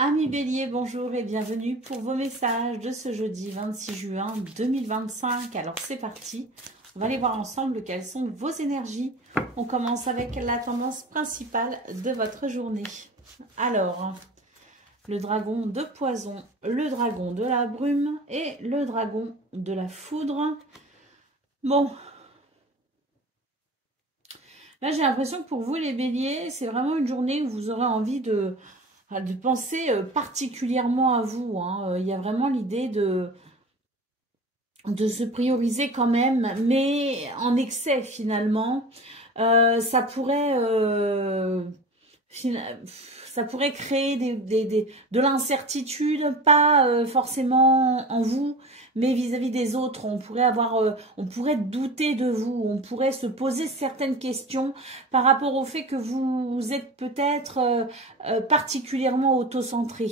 Amis Bélier, bonjour et bienvenue pour vos messages de ce jeudi 26 juin 2025. Alors c'est parti, on va aller voir ensemble quelles sont vos énergies. On commence avec la tendance principale de votre journée. Alors, le dragon de poison, le dragon de la brume et le dragon de la foudre. Bon, là j'ai l'impression que pour vous les Béliers, c'est vraiment une journée où vous aurez envie de penser particulièrement à vous. Il y a vraiment l'idée de se prioriser quand même, mais en excès finalement. Ça pourrait créer de l'incertitude, pas forcément en vous, mais vis-à-vis des autres. On pourrait douter de vous, on pourrait se poser certaines questions par rapport au fait que vous êtes peut-être particulièrement autocentré.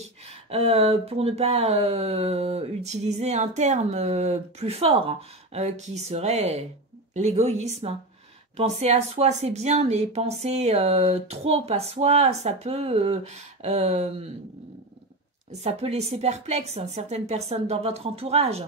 Pour ne pas utiliser un terme plus fort, qui serait l'égoïsme. Penser à soi, c'est bien, mais penser trop à soi, ça peut laisser perplexe certaines personnes dans votre entourage.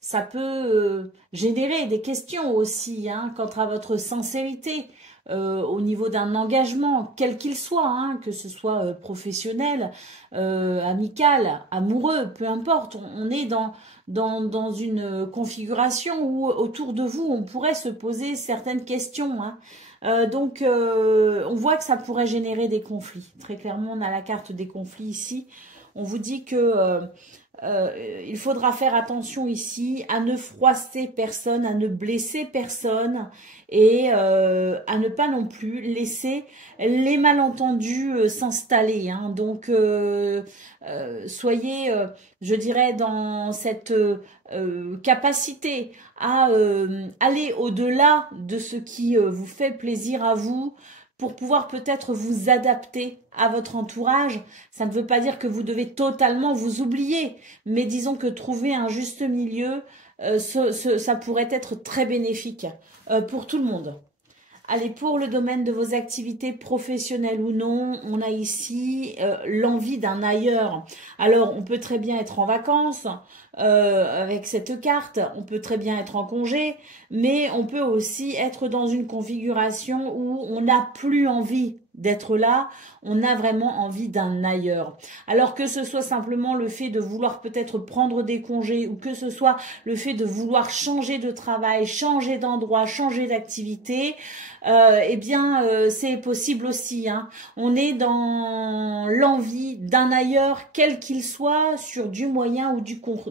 Ça peut générer des questions aussi quant à votre sincérité au niveau d'un engagement, quel qu'il soit, que ce soit professionnel, amical, amoureux, peu importe. On est dans une configuration où autour de vous, on pourrait se poser certaines questions. Donc, on voit que ça pourrait générer des conflits. Très clairement, on a la carte des conflits ici. On vous dit que il faudra faire attention ici à ne froisser personne, à ne blesser personne et à ne pas non plus laisser les malentendus s'installer. Donc, soyez, je dirais, dans cette capacité à aller au-delà de ce qui vous fait plaisir à vous, pour pouvoir peut-être vous adapter à votre entourage. Ça ne veut pas dire que vous devez totalement vous oublier, mais disons que trouver un juste milieu, ça pourrait être très bénéfique pour tout le monde. Allez, pour le domaine de vos activités professionnelles ou non, on a ici l'envie d'un ailleurs. Alors, on peut très bien être en vacances avec cette carte, on peut très bien être en congé, mais on peut aussi être dans une configuration où on n'a plus envie d'être là, on a vraiment envie d'un ailleurs. Alors que ce soit simplement le fait de vouloir peut-être prendre des congés ou que ce soit le fait de vouloir changer de travail, changer d'endroit, changer d'activité, c'est possible aussi. On est dans l'envie d'un ailleurs, quel qu'il soit, sur du moyen ou du court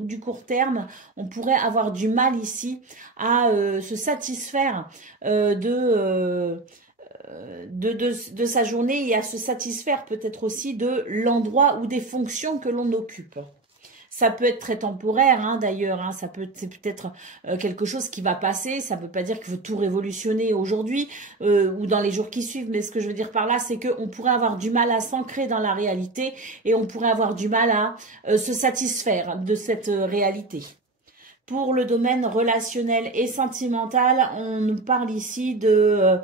terme. On pourrait avoir du mal ici à se satisfaire de sa journée et à se satisfaire peut-être aussi de l'endroit ou des fonctions que l'on occupe. Ça peut être très temporaire d'ailleurs, c'est peut-être quelque chose qui va passer, ça ne veut pas dire qu'il faut tout révolutionner aujourd'hui ou dans les jours qui suivent, mais ce que je veux dire par là, c'est qu'on pourrait avoir du mal à s'ancrer dans la réalité et on pourrait avoir du mal à se satisfaire de cette réalité. Pour le domaine relationnel et sentimental, on nous parle ici d'un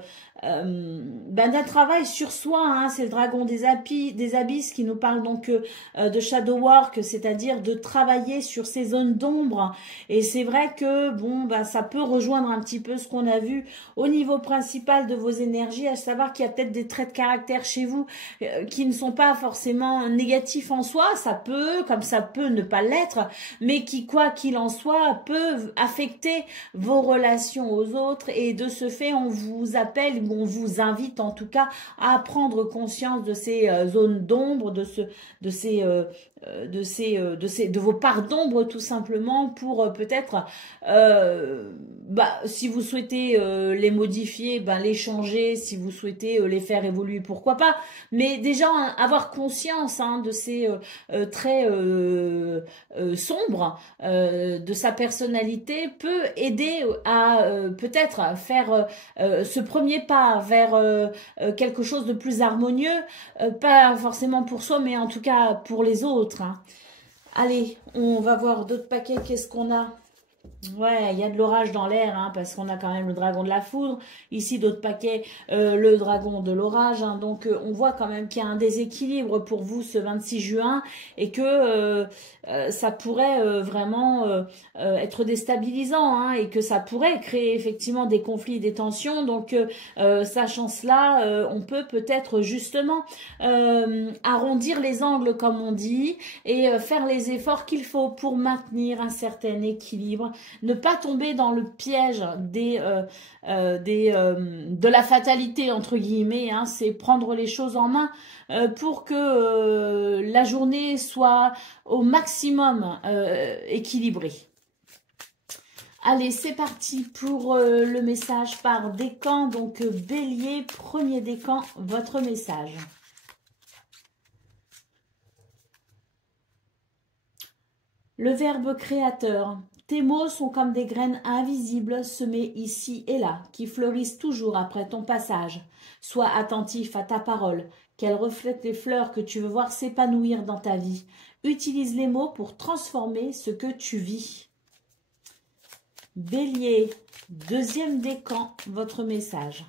travail sur soi. C'est le dragon des abysses qui nous parle donc de shadow work, c'est-à-dire de travailler sur ces zones d'ombre. Et c'est vrai que ça peut rejoindre un petit peu ce qu'on a vu au niveau principal de vos énergies, à savoir qu'il y a peut-être des traits de caractère chez vous qui ne sont pas forcément négatifs en soi. Ça peut, comme ça peut ne pas l'être, mais qui, quoi qu'il en soit, peuvent affecter vos relations aux autres, et de ce fait on vous appelle, ou on vous invite en tout cas à prendre conscience de ces zones d'ombre, de vos parts d'ombre tout simplement, pour peut-être si vous souhaitez les modifier, les changer, si vous souhaitez les faire évoluer, pourquoi pas, mais déjà avoir conscience de ces traits sombres de sa personnalité peut aider à peut-être faire ce premier pas vers quelque chose de plus harmonieux, pas forcément pour soi, mais en tout cas pour les autres. Allez, on va voir d'autres paquets. Qu'est-ce qu'on a? Ouais, il y a de l'orage dans l'air, hein, parce qu'on a quand même le dragon de la foudre. Ici, d'autres paquets, le dragon de l'orage. Hein. Donc, on voit quand même qu'il y a un déséquilibre pour vous ce 26 juin et que ça pourrait vraiment être déstabilisant hein, et que ça pourrait créer effectivement des conflits, des tensions. Donc, sachant cela, on peut peut-être justement arrondir les angles, comme on dit, et faire les efforts qu'il faut pour maintenir un certain équilibre, ne pas tomber dans le piège de la fatalité, entre guillemets, hein, c'est prendre les choses en main pour que la journée soit au maximum équilibrée. Allez, c'est parti pour le message par décan. Donc, Bélier, premier décan, votre message. Le verbe créateur. Tes mots sont comme des graines invisibles semées ici et là, qui fleurissent toujours après ton passage. Sois attentif à ta parole, qu'elle reflète les fleurs que tu veux voir s'épanouir dans ta vie. Utilise les mots pour transformer ce que tu vis. Bélier, deuxième décan, votre message.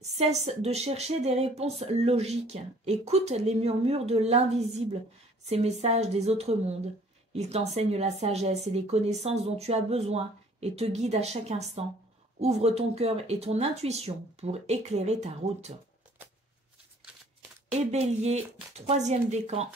Cesse de chercher des réponses logiques. Écoute les murmures de l'invisible, ces messages des autres mondes. Ils t'enseignent la sagesse et les connaissances dont tu as besoin et te guident à chaque instant. Ouvre ton cœur et ton intuition pour éclairer ta route. Et Bélier, troisième décan.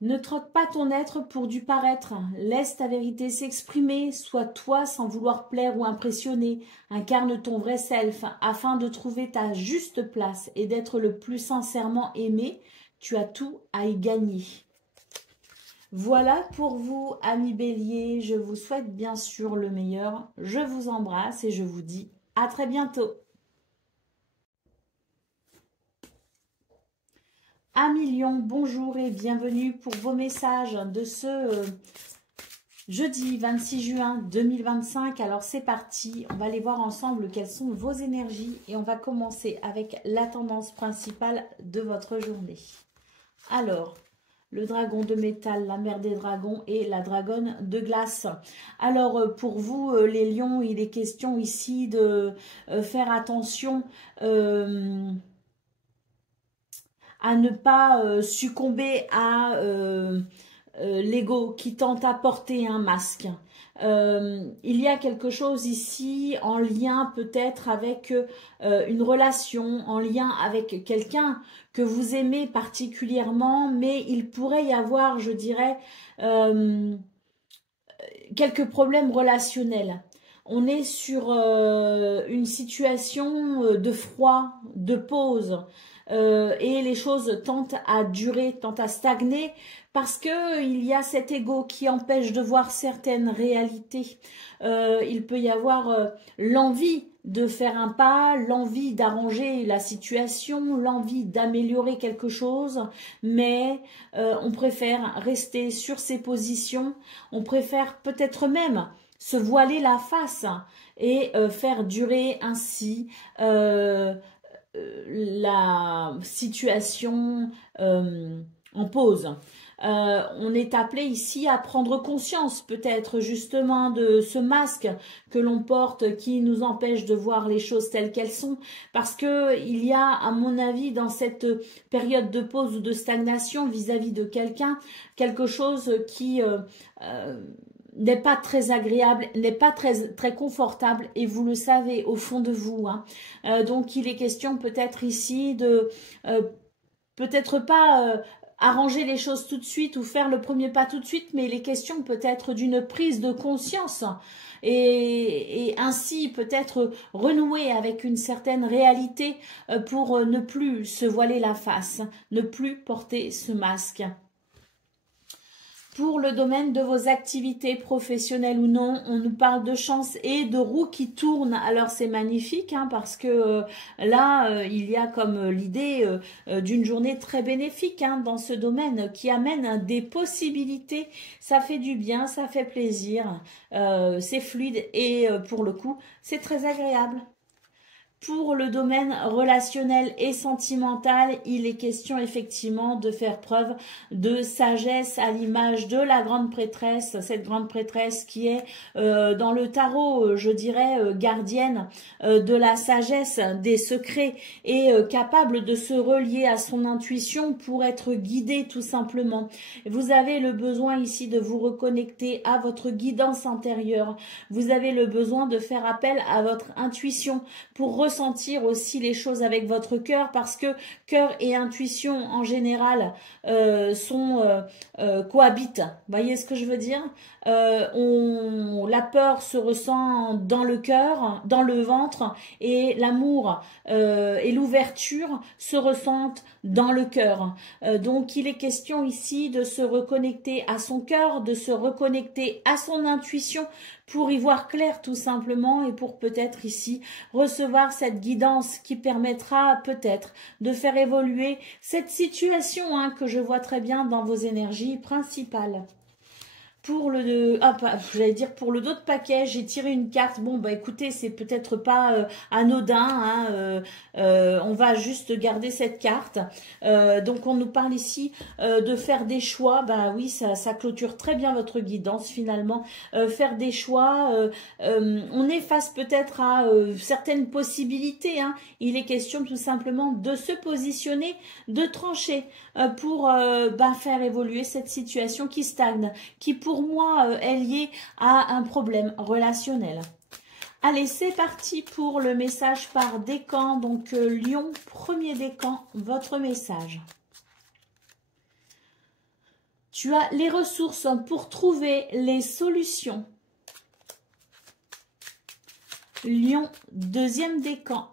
Ne troque pas ton être pour du paraître. Laisse ta vérité s'exprimer. Sois toi sans vouloir plaire ou impressionner. Incarne ton vrai self afin de trouver ta juste place et d'être le plus sincèrement aimé. Tu as tout à y gagner. Voilà pour vous, amis Bélier. Je vous souhaite bien sûr le meilleur. Je vous embrasse et je vous dis à très bientôt. Amis Lion, bonjour et bienvenue pour vos messages de ce jeudi 26 juin 2025. Alors c'est parti, on va aller voir ensemble quelles sont vos énergies et on va commencer avec la tendance principale de votre journée. Alors, le dragon de métal, la mère des dragons et la dragonne de glace. Alors pour vous les lions, il est question ici de faire attention à ne pas succomber à l'ego qui tente à porter un masque. Il y a quelque chose ici en lien peut-être avec une relation, en lien avec quelqu'un que vous aimez particulièrement, mais il pourrait y avoir, je dirais, quelques problèmes relationnels. On est sur une situation de froid, de pause, et les choses tentent à durer, tentent à stagner parce que il y a cet ego qui empêche de voir certaines réalités. Il peut y avoir l'envie de faire un pas, l'envie d'arranger la situation, l'envie d'améliorer quelque chose, mais on préfère rester sur ses positions, on préfère peut-être même se voiler la face et faire durer ainsi la situation en pause. On est appelé ici à prendre conscience peut-être justement de ce masque que l'on porte qui nous empêche de voir les choses telles qu'elles sont, parce que il y a à mon avis dans cette période de pause ou de stagnation vis-à-vis de quelqu'un, quelque chose qui n'est pas très agréable, n'est pas très confortable et vous le savez au fond de vous. Hein. Donc il est question peut-être ici de peut-être pas arranger les choses tout de suite ou faire le premier pas tout de suite, mais il est question peut-être d'une prise de conscience et ainsi peut-être renouer avec une certaine réalité pour ne plus se voiler la face, ne plus porter ce masque. Pour le domaine de vos activités professionnelles ou non, on nous parle de chance et de roues qui tournent. Alors c'est magnifique hein, parce que là, il y a comme l'idée d'une journée très bénéfique hein, dans ce domaine qui amène des possibilités. Ça fait du bien, ça fait plaisir, c'est fluide et pour le coup, c'est très agréable. Pour le domaine relationnel et sentimental, il est question effectivement de faire preuve de sagesse à l'image de la grande prêtresse, cette grande prêtresse qui est dans le tarot, je dirais, gardienne de la sagesse, des secrets et capable de se relier à son intuition pour être guidée tout simplement. Vous avez le besoin ici de vous reconnecter à votre guidance intérieure. Vous avez le besoin de faire appel à votre intuition pour ressentir aussi les choses avec votre cœur parce que cœur et intuition en général cohabitent. Vous voyez ce que je veux dire? La peur se ressent dans le cœur, dans le ventre et l'amour et l'ouverture se ressentent dans le cœur. Donc il est question ici de se reconnecter à son cœur, de se reconnecter à son intuition pour y voir clair tout simplement et pour peut-être ici recevoir cette guidance qui permettra peut-être de faire évoluer cette situation hein, que je vois très bien dans vos énergies principales. Pour le j'allais dire pour le dos de paquet, j'ai tiré une carte. Bon bah écoutez, c'est peut-être pas anodin, hein, on va juste garder cette carte. Donc on nous parle ici de faire des choix. Bah oui, ça clôture très bien votre guidance finalement. Faire des choix, on est face peut-être à certaines possibilités. Hein. Il est question tout simplement de se positionner, de trancher pour faire évoluer cette situation qui stagne, qui pour moi est liée à un problème relationnel. Allez, c'est parti pour le message par décan. Donc Lion, premier décan, votre message. Tu as les ressources pour trouver les solutions. Lion, deuxième décan.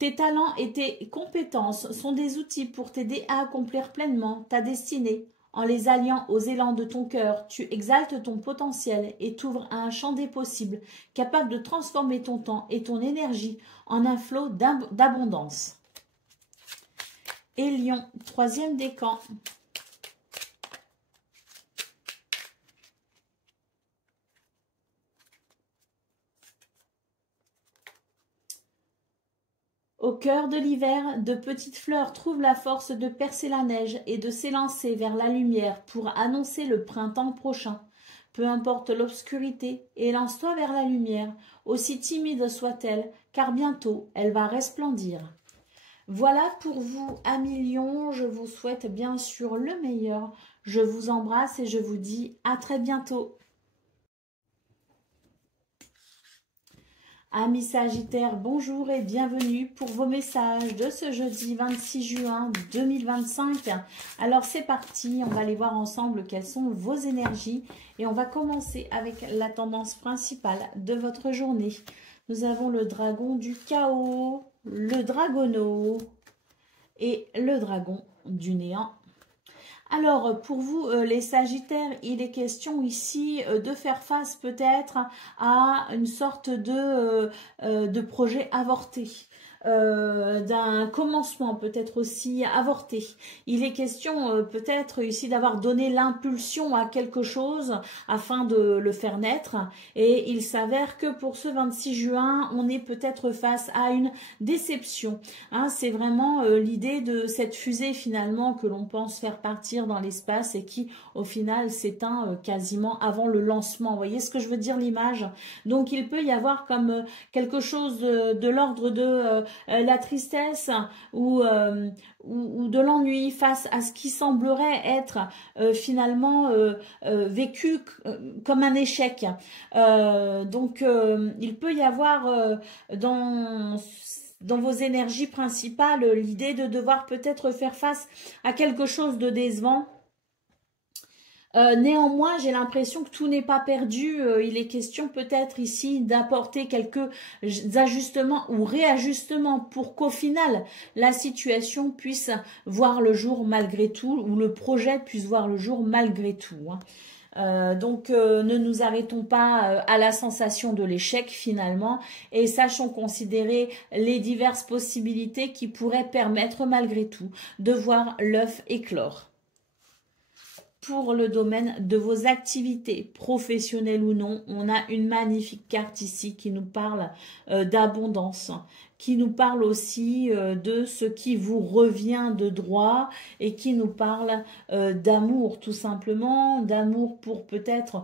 Tes talents et tes compétences sont des outils pour t'aider à accomplir pleinement ta destinée. En les alliant aux élans de ton cœur, tu exaltes ton potentiel et t'ouvres à un champ des possibles, capable de transformer ton temps et ton énergie en un flot d'abondance. Et Lion, troisième décan. Au cœur de l'hiver, de petites fleurs trouvent la force de percer la neige et de s'élancer vers la lumière pour annoncer le printemps prochain. Peu importe l'obscurité, élance-toi vers la lumière, aussi timide soit-elle, car bientôt elle va resplendir. Voilà pour vous, amis Lions, je vous souhaite bien sûr le meilleur. Je vous embrasse et je vous dis à très bientôt. Amis Sagittaires, bonjour et bienvenue pour vos messages de ce jeudi 26 juin 2025. Alors c'est parti, on va aller voir ensemble quelles sont vos énergies et on va commencer avec la tendance principale de votre journée. Nous avons le dragon du chaos, le dragonneau et le dragon du néant. Alors, pour vous, les Sagittaires, il est question ici de faire face peut-être à une sorte de projet avorté. D'un commencement peut-être aussi avorté. Il est question peut-être ici d'avoir donné l'impulsion à quelque chose afin de le faire naître et il s'avère que pour ce 26 juin, on est peut-être face à une déception. Hein, c'est vraiment l'idée de cette fusée finalement que l'on pense faire partir dans l'espace et qui au final s'éteint quasiment avant le lancement. Vous voyez ce que je veux dire l'image? Donc il peut y avoir comme quelque chose de l'ordre de la tristesse ou de l'ennui face à ce qui semblerait être finalement vécu comme un échec. Donc il peut y avoir dans vos énergies principales l'idée de devoir peut-être faire face à quelque chose de décevant. Néanmoins, j'ai l'impression que tout n'est pas perdu. Il est question peut-être ici d'apporter quelques ajustements ou réajustements pour qu'au final, la situation puisse voir le jour malgré tout, ou le projet puisse voir le jour malgré tout, hein. Donc ne nous arrêtons pas à la sensation de l'échec finalement et sachons considérer les diverses possibilités qui pourraient permettre malgré tout de voir l'œuf éclore. Pour le domaine de vos activités, professionnelles ou non, on a une magnifique carte ici qui nous parle d'abondance, qui nous parle aussi de ce qui vous revient de droit et qui nous parle d'amour tout simplement, d'amour pour peut-être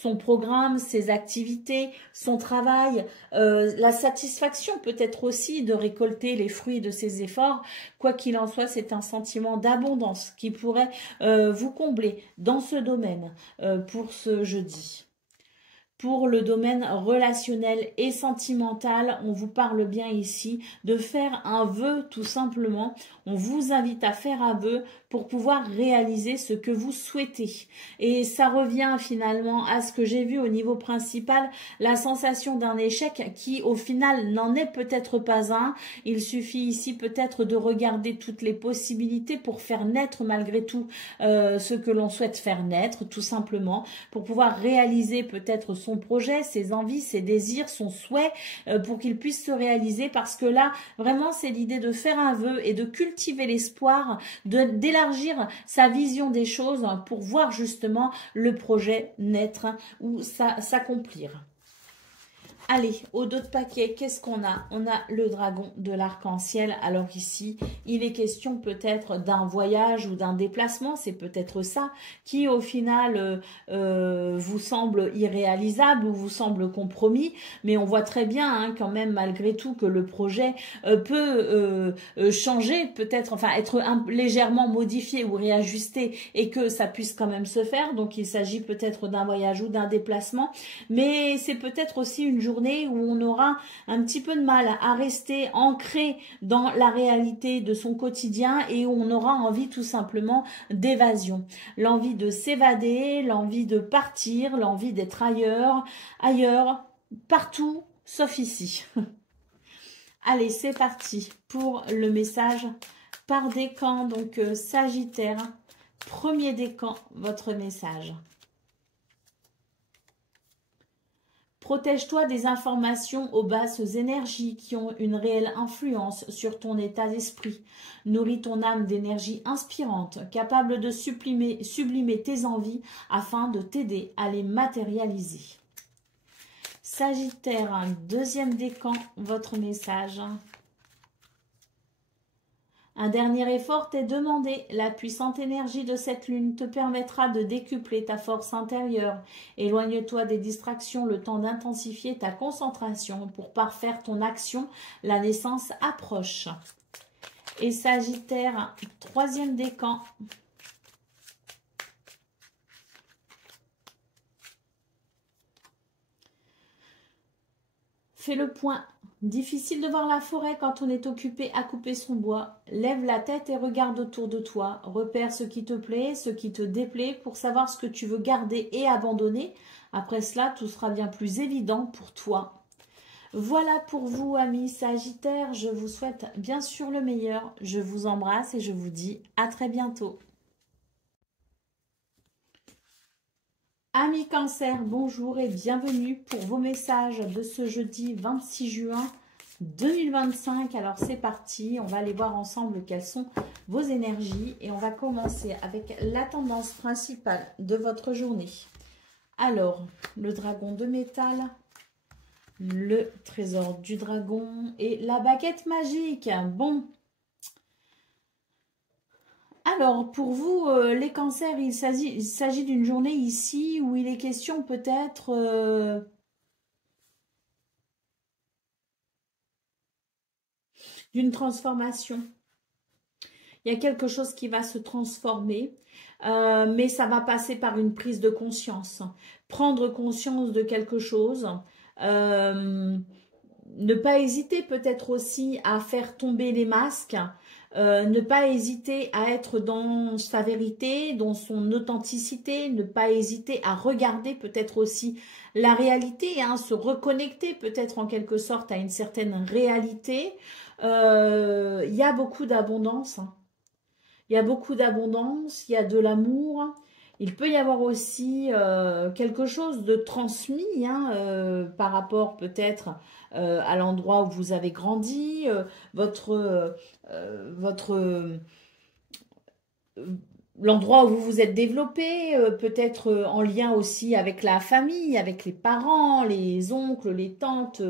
son programme, ses activités, son travail, la satisfaction peut-être aussi de récolter les fruits de ses efforts. Quoi qu'il en soit, c'est un sentiment d'abondance qui pourrait vous combler dans ce domaine pour ce jeudi. Pour le domaine relationnel et sentimental, on vous parle bien ici de faire un vœu tout simplement. On vous invite à faire un vœu pour pouvoir réaliser ce que vous souhaitez. Et ça revient finalement à ce que j'ai vu au niveau principal, la sensation d'un échec qui au final n'en est peut-être pas un. Il suffit ici peut-être de regarder toutes les possibilités pour faire naître malgré tout ce que l'on souhaite faire naître tout simplement, pour pouvoir réaliser peut-être son projet, ses envies, ses désirs, son souhait pour qu'il puisse se réaliser, parce que là vraiment c'est l'idée de faire un vœu et de cultiver l'espoir, d'élargir sa vision des choses pour voir justement le projet naître ou s'accomplir. Allez, au dos de paquet, qu'est-ce qu'on a? On a le dragon de l'arc-en-ciel. Alors ici, il est question peut-être d'un voyage ou d'un déplacement. C'est peut-être ça qui, au final, vous semble irréalisable ou vous semble compromis. Mais on voit très bien, hein, quand même, malgré tout, que le projet peut changer, peut-être, enfin, être légèrement modifié ou réajusté et que ça puisse quand même se faire. Donc, il s'agit peut-être d'un voyage ou d'un déplacement. Mais c'est peut-être aussi une journée où on aura un petit peu de mal à rester ancré dans la réalité de son quotidien et où on aura envie tout simplement d'évasion. L'envie de s'évader, l'envie de partir, l'envie d'être ailleurs, partout, sauf ici. Allez, c'est parti pour le message par décan, donc Sagittaire, premier décan, votre message. Protège-toi des informations aux basses énergies qui ont une réelle influence sur ton état d'esprit. Nourris ton âme d'énergie inspirante, capable de sublimer tes envies afin de t'aider à les matérialiser. Sagittaire, deuxième décan, votre message. Un dernier effort t'est demandé. La puissante énergie de cette lune te permettra de décupler ta force intérieure. Éloigne-toi des distractions le temps d'intensifier ta concentration pour parfaire ton action. La naissance approche. Et Sagittaire, troisième décan. Fais le point. Difficile de voir la forêt quand on est occupé à couper son bois. Lève la tête et regarde autour de toi. Repère ce qui te plaît, ce qui te déplaît pour savoir ce que tu veux garder et abandonner. Après cela, tout sera bien plus évident pour toi. Voilà pour vous, amis Sagittaires. Je vous souhaite bien sûr le meilleur. Je vous embrasse et je vous dis à très bientôt. Amis Cancer, bonjour et bienvenue pour vos messages de ce jeudi 26 juin 2025. Alors c'est parti, on va aller voir ensemble quelles sont vos énergies et on va commencer avec la tendance principale de votre journée. Alors, le dragon de métal, le trésor du dragon et la baguette magique. Bon. Alors, pour vous, les cancers, il s'agit d'une journée ici où il est question peut-être d'une transformation. Il y a quelque chose qui va se transformer, mais ça va passer par une prise de conscience. Prendre conscience de quelque chose, ne pas hésiter peut-être aussi à faire tomber les masques, Ne pas hésiter à être dans sa vérité, dans son authenticité, ne pas hésiter à regarder peut-être aussi la réalité, hein, se reconnecter peut-être en quelque sorte à une certaine réalité. Il y a beaucoup d'abondance, hein. Il y a beaucoup d'abondance, il y a de l'amour. Il peut y avoir aussi quelque chose de transmis, hein, par rapport peut-être à l'endroit où vous avez grandi, votre l'endroit où vous vous êtes développé, peut-être en lien aussi avec la famille, avec les parents, les oncles, les tantes,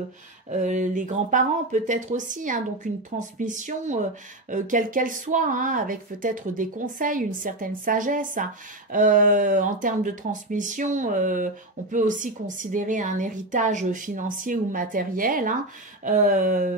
les grands-parents peut-être aussi, hein, donc une transmission quelle qu'elle soit, hein, avec peut-être des conseils, une certaine sagesse. Hein. En termes de transmission, on peut aussi considérer un héritage financier ou matériel, hein,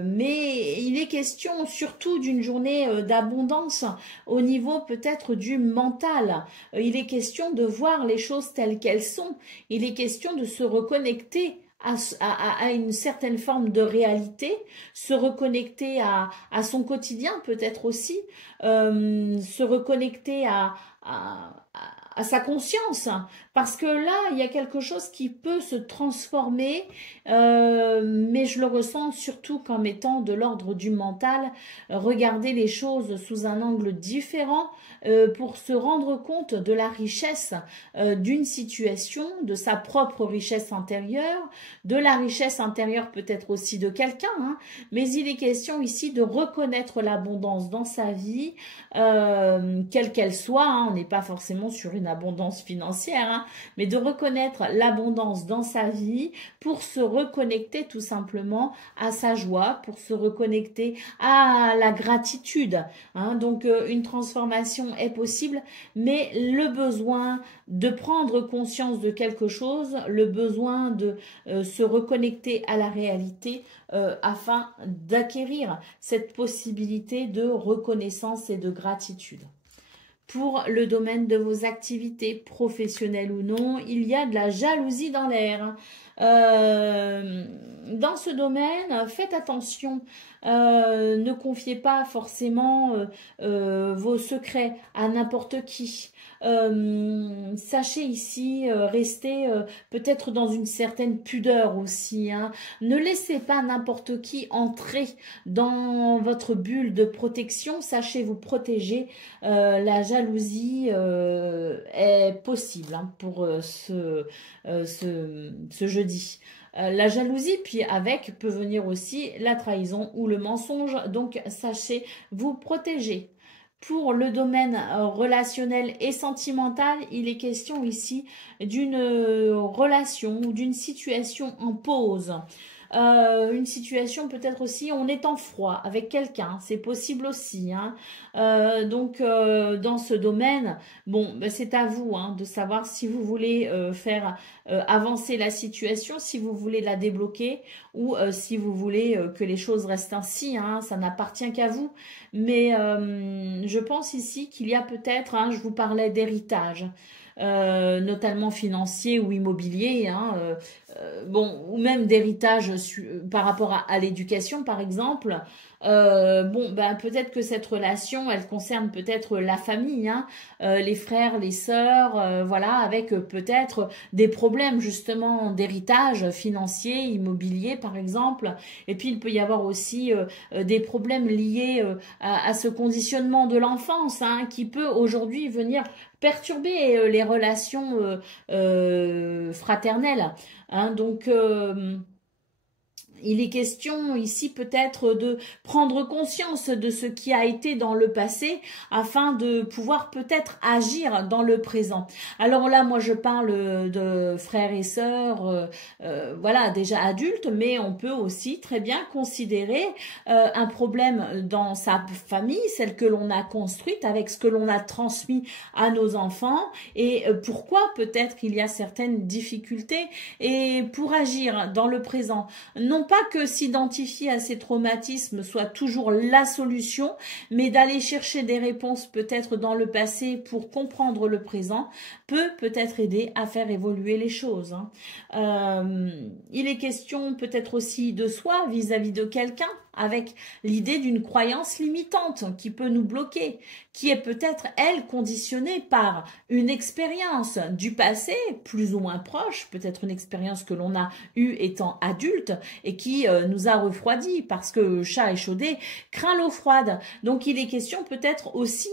mais il est question surtout d'une journée d'abondance au niveau peut-être du mental. Il est question de voir les choses telles qu'elles sont. Il est question de se reconnecter à une certaine forme de réalité, se reconnecter à son quotidien peut-être aussi, se reconnecter à sa conscience, parce que là, il y a quelque chose qui peut se transformer, mais je le ressens surtout comme étant de l'ordre du mental, regarder les choses sous un angle différent pour se rendre compte de la richesse d'une situation, de sa propre richesse intérieure, de la richesse intérieure peut-être aussi de quelqu'un, hein, mais il est question ici de reconnaître l'abondance dans sa vie, quelle qu'elle soit, hein, on n'est pas forcément sur une abondance financière, hein, mais de reconnaître l'abondance dans sa vie pour se reconnecter tout simplement à sa joie, pour se reconnecter à la gratitude. Hein. Donc une transformation est possible, mais le besoin de prendre conscience de quelque chose, le besoin de se reconnecter à la réalité afin d'acquérir cette possibilité de reconnaissance et de gratitude. Pour le domaine de vos activités professionnelles ou non, il y a de la jalousie dans l'air. Dans ce domaine, faites attention, ne confiez pas forcément vos secrets à n'importe qui. Sachez ici rester peut-être dans une certaine pudeur aussi. Hein. Ne laissez pas n'importe qui entrer dans votre bulle de protection. Sachez vous protéger. La jalousie est possible, hein, pour ce jeudi. La jalousie, puis avec, peut venir aussi la trahison ou le mensonge. Donc, sachez vous protéger. Pour le domaine relationnel et sentimental, il est question ici d'une relation ou d'une situation en pause. Une situation peut-être aussi, on est en froid avec quelqu'un, c'est possible aussi. Hein. Donc, dans ce domaine, bon, ben, c'est à vous, hein, de savoir si vous voulez faire avancer la situation, si vous voulez la débloquer ou si vous voulez que les choses restent ainsi. Hein, ça n'appartient qu'à vous. Mais je pense ici qu'il y a peut-être, hein, je vous parlais d'héritage. Notamment financier ou immobilier, hein, bon, ou même d'héritage par rapport à l'éducation, par exemple. Bon, ben peut-être que cette relation, elle concerne peut-être la famille, hein, les frères, les sœurs, voilà, avec peut-être des problèmes justement d'héritage financier, immobilier, par exemple. Et puis il peut y avoir aussi des problèmes liés à ce conditionnement de l'enfance, hein, qui peut aujourd'hui venir perturber les relations fraternelles. Hein, donc, il est question ici peut-être de prendre conscience de ce qui a été dans le passé afin de pouvoir peut-être agir dans le présent. Alors là, moi je parle de frères et sœurs, voilà, déjà adultes, mais on peut aussi très bien considérer un problème dans sa famille, celle que l'on a construite avec ce que l'on a transmis à nos enfants et pourquoi peut-être qu'il y a certaines difficultés et pour agir dans le présent, non pas que s'identifier à ces traumatismes soit toujours la solution, mais d'aller chercher des réponses peut-être dans le passé pour comprendre le présent peut peut-être aider à faire évoluer les choses. Hein. Il est question peut-être aussi de soi vis-à-vis de quelqu'un. avec l'idée d'une croyance limitante qui peut nous bloquer, qui est peut-être, elle, conditionnée par une expérience du passé, plus ou moins proche, peut-être une expérience que l'on a eue étant adulte et qui nous a refroidi parce que chat échaudé craint l'eau froide. Donc il est question peut-être aussi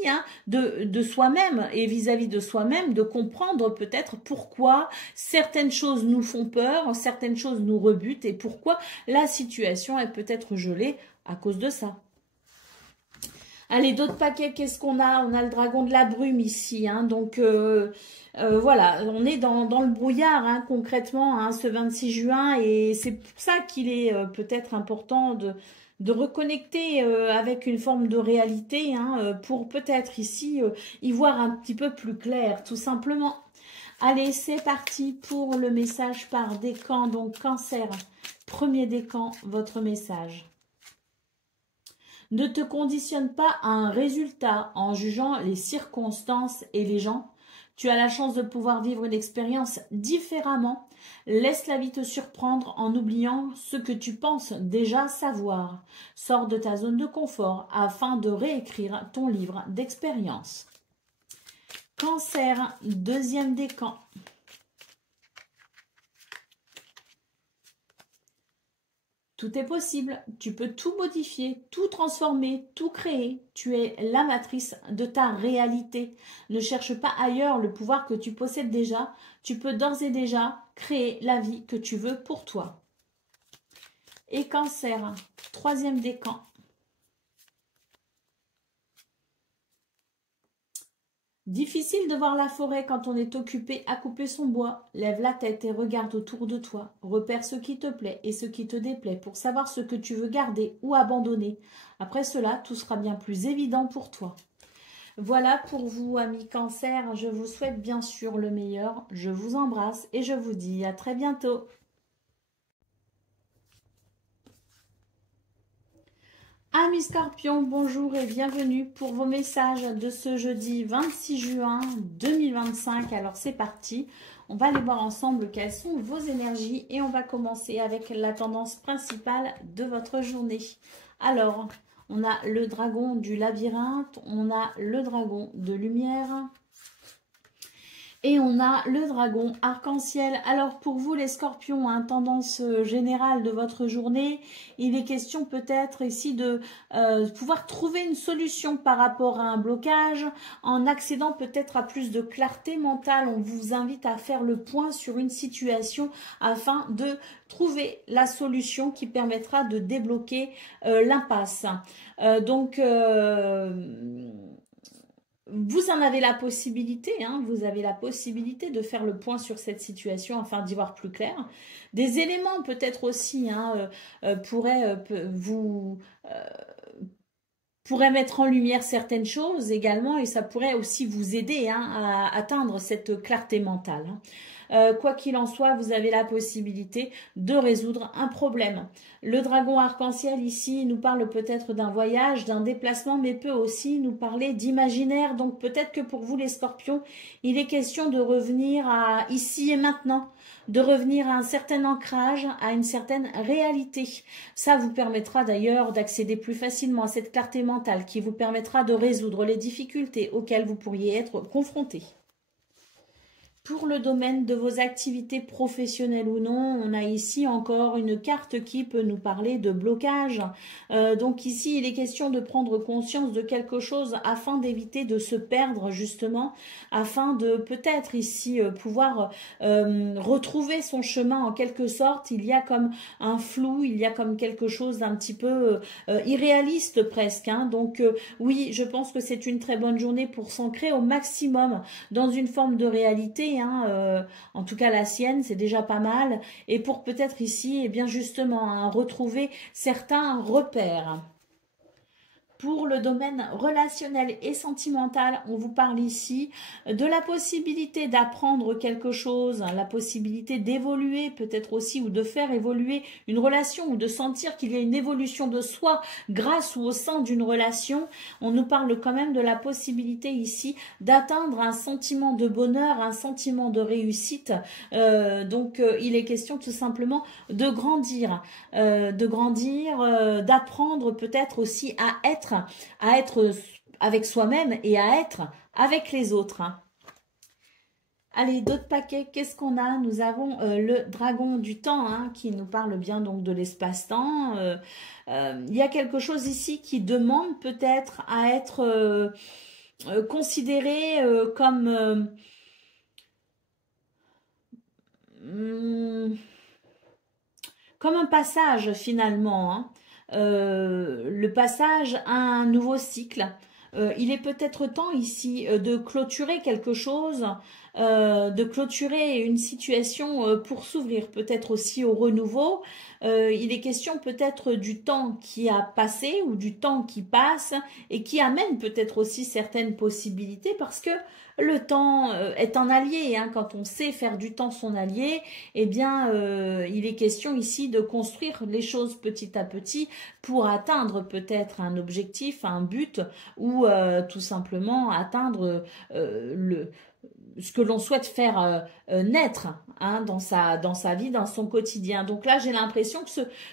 de soi-même et vis-à-vis de soi-même de comprendre peut-être pourquoi certaines choses nous font peur, certaines choses nous rebutent et pourquoi la situation est peut-être gelée à cause de ça. Allez, d'autres paquets, qu'est-ce qu'on a? On a le dragon de la brume ici, donc voilà, on est dans le brouillard concrètement ce 26 juin et c'est pour ça qu'il est peut-être important de reconnecter avec une forme de réalité pour peut-être ici y voir un petit peu plus clair, tout simplement. Allez, c'est parti pour le message par décan, donc Cancer. Premier décan, votre message. Ne te conditionne pas à un résultat en jugeant les circonstances et les gens. Tu as la chance de pouvoir vivre une expérience différemment. Laisse la vie te surprendre en oubliant ce que tu penses déjà savoir. Sors de ta zone de confort afin de réécrire ton livre d'expérience. Cancer, deuxième décan. Tout est possible, tu peux tout modifier, tout transformer, tout créer. Tu es la matrice de ta réalité. Ne cherche pas ailleurs le pouvoir que tu possèdes déjà. Tu peux d'ores et déjà créer la vie que tu veux pour toi. Et Cancer, troisième décan. Difficile de voir la forêt quand on est occupé à couper son bois. Lève la tête et regarde autour de toi. Repère ce qui te plaît et ce qui te déplaît pour savoir ce que tu veux garder ou abandonner. Après cela, tout sera bien plus évident pour toi. Voilà pour vous, amis Cancer. Je vous souhaite bien sûr le meilleur. Je vous embrasse et je vous dis à très bientôt. Amis Scorpions, bonjour et bienvenue pour vos messages de ce jeudi 26 juin 2025. Alors c'est parti, on va aller voir ensemble quelles sont vos énergies et on va commencer avec la tendance principale de votre journée. Alors, on a le dragon du labyrinthe, on a le dragon de lumière. Et on a le dragon arc-en-ciel. Alors pour vous les scorpions, tendance générale de votre journée, il est question peut-être ici de pouvoir trouver une solution par rapport à un blocage, en accédant peut-être à plus de clarté mentale. On vous invite à faire le point sur une situation afin de trouver la solution qui permettra de débloquer l'impasse. Vous en avez la possibilité, vous avez la possibilité de faire le point sur cette situation afin d'y voir plus clair. Des éléments peut-être aussi pourraient mettre en lumière certaines choses également et ça pourrait aussi vous aider à atteindre cette clarté mentale. Quoi qu'il en soit, vous avez la possibilité de résoudre un problème. Le dragon arc-en-ciel ici nous parle peut-être d'un voyage, d'un déplacement, mais peut aussi nous parler d'imaginaire. Donc peut-être que pour vous les scorpions, il est question de revenir à ici et maintenant, de revenir à un certain ancrage, à une certaine réalité. Ça vous permettra d'ailleurs d'accéder plus facilement à cette clarté mentale qui vous permettra de résoudre les difficultés auxquelles vous pourriez être confrontés. Pour le domaine de vos activités professionnelles ou non, on a ici encore une carte qui peut nous parler de blocage. Donc ici, il est question de prendre conscience de quelque chose afin d'éviter de se perdre justement, afin de peut-être ici pouvoir retrouver son chemin en quelque sorte. Il y a comme un flou, il y a comme quelque chose d'un petit peu irréaliste presque. Donc oui, je pense que c'est une très bonne journée pour s'ancrer au maximum dans une forme de réalité. En tout cas la sienne, c'est déjà pas mal. Et pour peut-être ici, bien justement, retrouver certains repères. Pour le domaine relationnel et sentimental, on vous parle ici de la possibilité d'apprendre quelque chose, la possibilité d'évoluer peut-être aussi ou de faire évoluer une relation ou de sentir qu'il y a une évolution de soi grâce ou au sein d'une relation. On nous parle quand même de la possibilité ici d'atteindre un sentiment de bonheur, un sentiment de réussite. Donc il est question tout simplement de grandir, d'apprendre peut-être aussi à être avec soi-même et à être avec les autres. Allez, d'autres paquets, qu'est-ce qu'on a? Nous avons le dragon du temps qui nous parle bien donc de l'espace-temps. Il y a quelque chose ici qui demande peut-être à être considéré comme un passage finalement. Le passage à un nouveau cycle. Il est peut-être temps ici de clôturer quelque chose, de clôturer une situation pour s'ouvrir peut-être aussi au renouveau. Il est question peut-être du temps qui a passé ou du temps qui passe et qui amène peut-être aussi certaines possibilités parce que le temps est un allié. Quand on sait faire du temps son allié, eh bien, il est question ici de construire les choses petit à petit pour atteindre peut-être un objectif, un but ou tout simplement atteindre ce que l'on souhaite faire naître dans sa vie, dans son quotidien. Donc là, j'ai l'impression que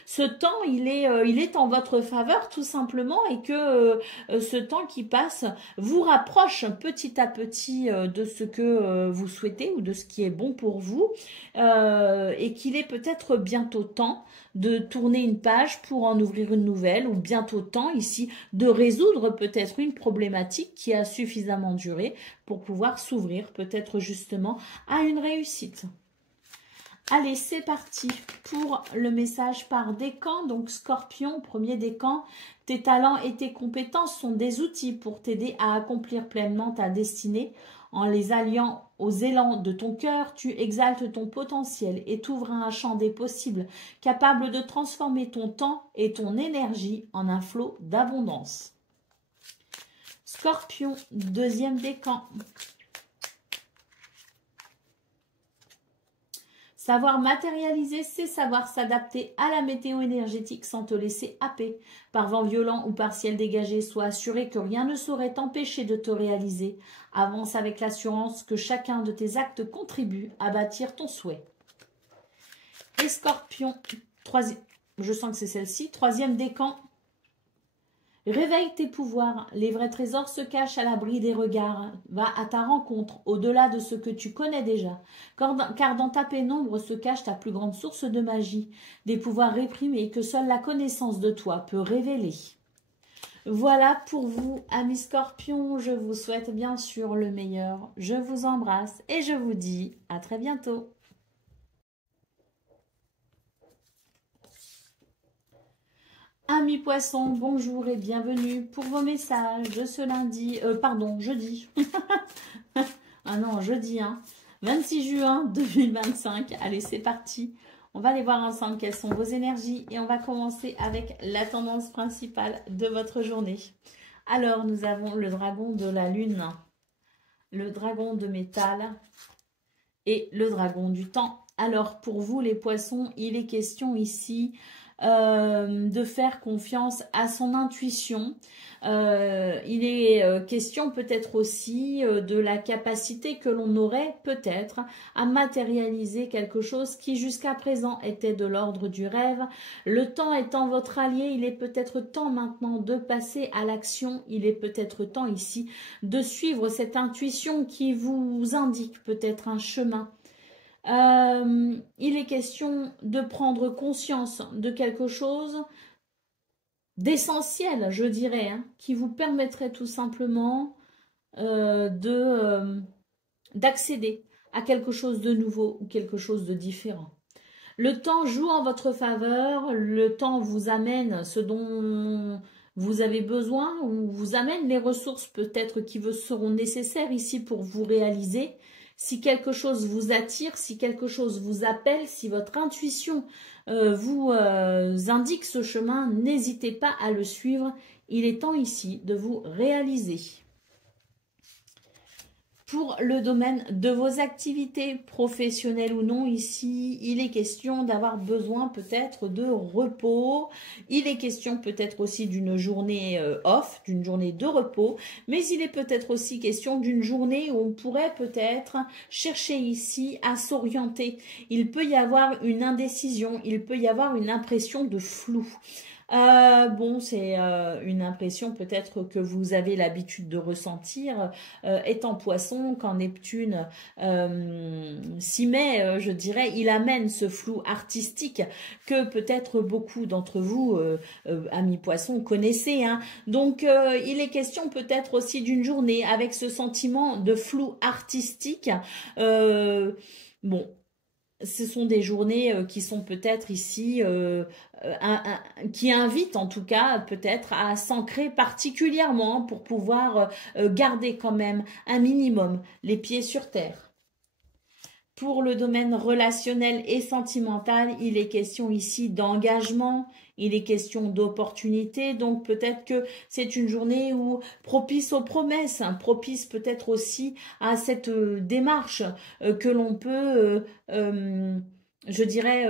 ce temps, il est en votre faveur tout simplement et que ce temps qui passe vous rapproche petit à petit de ce que vous souhaitez ou de ce qui est bon pour vous et qu'il est peut-être bientôt temps de tourner une page pour en ouvrir une nouvelle ou bientôt temps ici de résoudre peut-être une problématique qui a suffisamment duré pour pouvoir s'ouvrir peut-être justement à une réussite. Allez, c'est parti pour le message par décan. Donc Scorpion, premier décan, tes talents et tes compétences sont des outils pour t'aider à accomplir pleinement ta destinée. En les alliant aux élans de ton cœur, tu exaltes ton potentiel et t'ouvres un champ des possibles, capable de transformer ton temps et ton énergie en un flot d'abondance. Scorpion, deuxième décan. Savoir matérialiser, c'est savoir s'adapter à la météo énergétique sans te laisser happer. Par vent violent ou par ciel dégagé, sois assuré que rien ne saurait t'empêcher de te réaliser. Avance avec l'assurance que chacun de tes actes contribue à bâtir ton souhait. Et Scorpion, je sens que c'est celle-ci, troisième décan. Réveille tes pouvoirs, les vrais trésors se cachent à l'abri des regards. Va à ta rencontre, au-delà de ce que tu connais déjà. Car dans ta pénombre se cache ta plus grande source de magie, des pouvoirs réprimés que seule la connaissance de toi peut révéler. Voilà pour vous, amis Scorpions, je vous souhaite bien sûr le meilleur. Je vous embrasse et je vous dis à très bientôt. Amis poissons, bonjour et bienvenue pour vos messages de ce lundi, jeudi. Ah non, jeudi, 26 juin 2025. Allez, c'est parti. On va aller voir ensemble quelles sont vos énergies et on va commencer avec la tendance principale de votre journée. Alors, nous avons le dragon de la lune, le dragon de métal et le dragon du temps. Alors, pour vous les poissons, il est question ici de faire confiance à son intuition. Il est question peut-être aussi de la capacité que l'on aurait peut-être à matérialiser quelque chose qui jusqu'à présent était de l'ordre du rêve. Le temps étant votre allié, il est peut-être temps maintenant de passer à l'action. Il est peut-être temps ici de suivre cette intuition qui vous indique peut-être un chemin. Il est question de prendre conscience de quelque chose d'essentiel, je dirais, qui vous permettrait tout simplement d'accéder à quelque chose de nouveau ou quelque chose de différent. Le temps joue en votre faveur, le temps vous amène ce dont vous avez besoin ou vous amène les ressources peut-être qui vous seront nécessaires ici pour vous réaliser. Si quelque chose vous attire, si quelque chose vous appelle, si votre intuition vous indique ce chemin, n'hésitez pas à le suivre. il est temps ici de vous réaliser. Pour le domaine de vos activités professionnelles ou non, ici, il est question d'avoir besoin peut-être de repos. Il est question peut-être aussi d'une journée off, d'une journée de repos. Mais il est peut-être aussi question d'une journée où on pourrait peut-être chercher ici à s'orienter. Il peut y avoir une indécision, il peut y avoir une impression de flou. Bon, c'est une impression peut-être que vous avez l'habitude de ressentir. Étant poisson, quand Neptune s'y met, je dirais, il amène ce flou artistique que peut-être beaucoup d'entre vous, amis poissons, connaissez. Hein. Donc, il est question peut-être aussi d'une journée avec ce sentiment de flou artistique. Bon. Ce sont des journées qui sont peut-être ici, qui invitent en tout cas peut-être à s'ancrer particulièrement pour pouvoir garder quand même un minimum les pieds sur terre. Pour le domaine relationnel et sentimental, il est question ici d'engagement, il est question d'opportunité, donc peut-être que c'est une journée où propice aux promesses, hein, propice peut-être aussi à cette démarche que l'on peut, je dirais,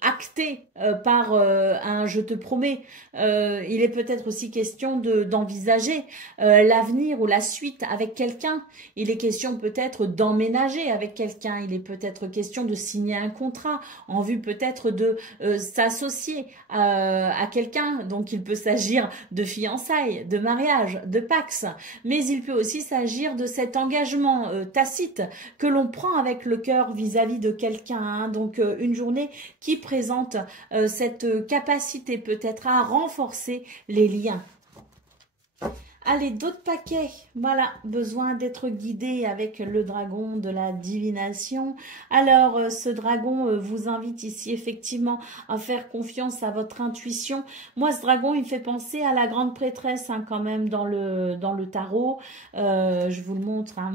acter par un je te promets. Il est peut-être aussi question d'envisager l'avenir ou la suite avec quelqu'un. Il est question peut-être d'emménager avec quelqu'un. Il est peut-être question de signer un contrat en vue peut-être de s'associer à quelqu'un. Donc il peut s'agir de fiançailles, de mariage, de pax. Mais il peut aussi s'agir de cet engagement tacite que l'on prend avec le cœur vis-à-vis de quelqu'un. Hein. Donc une journée qui présente cette capacité peut-être à renforcer les liens. Allez, d'autres paquets. Voilà, besoin d'être guidé avec le dragon de la divination. Alors, ce dragon vous invite ici effectivement à faire confiance à votre intuition. Moi, ce dragon, il me fait penser à la grande prêtresse hein, quand même dans le tarot. Je vous le montre. Hein.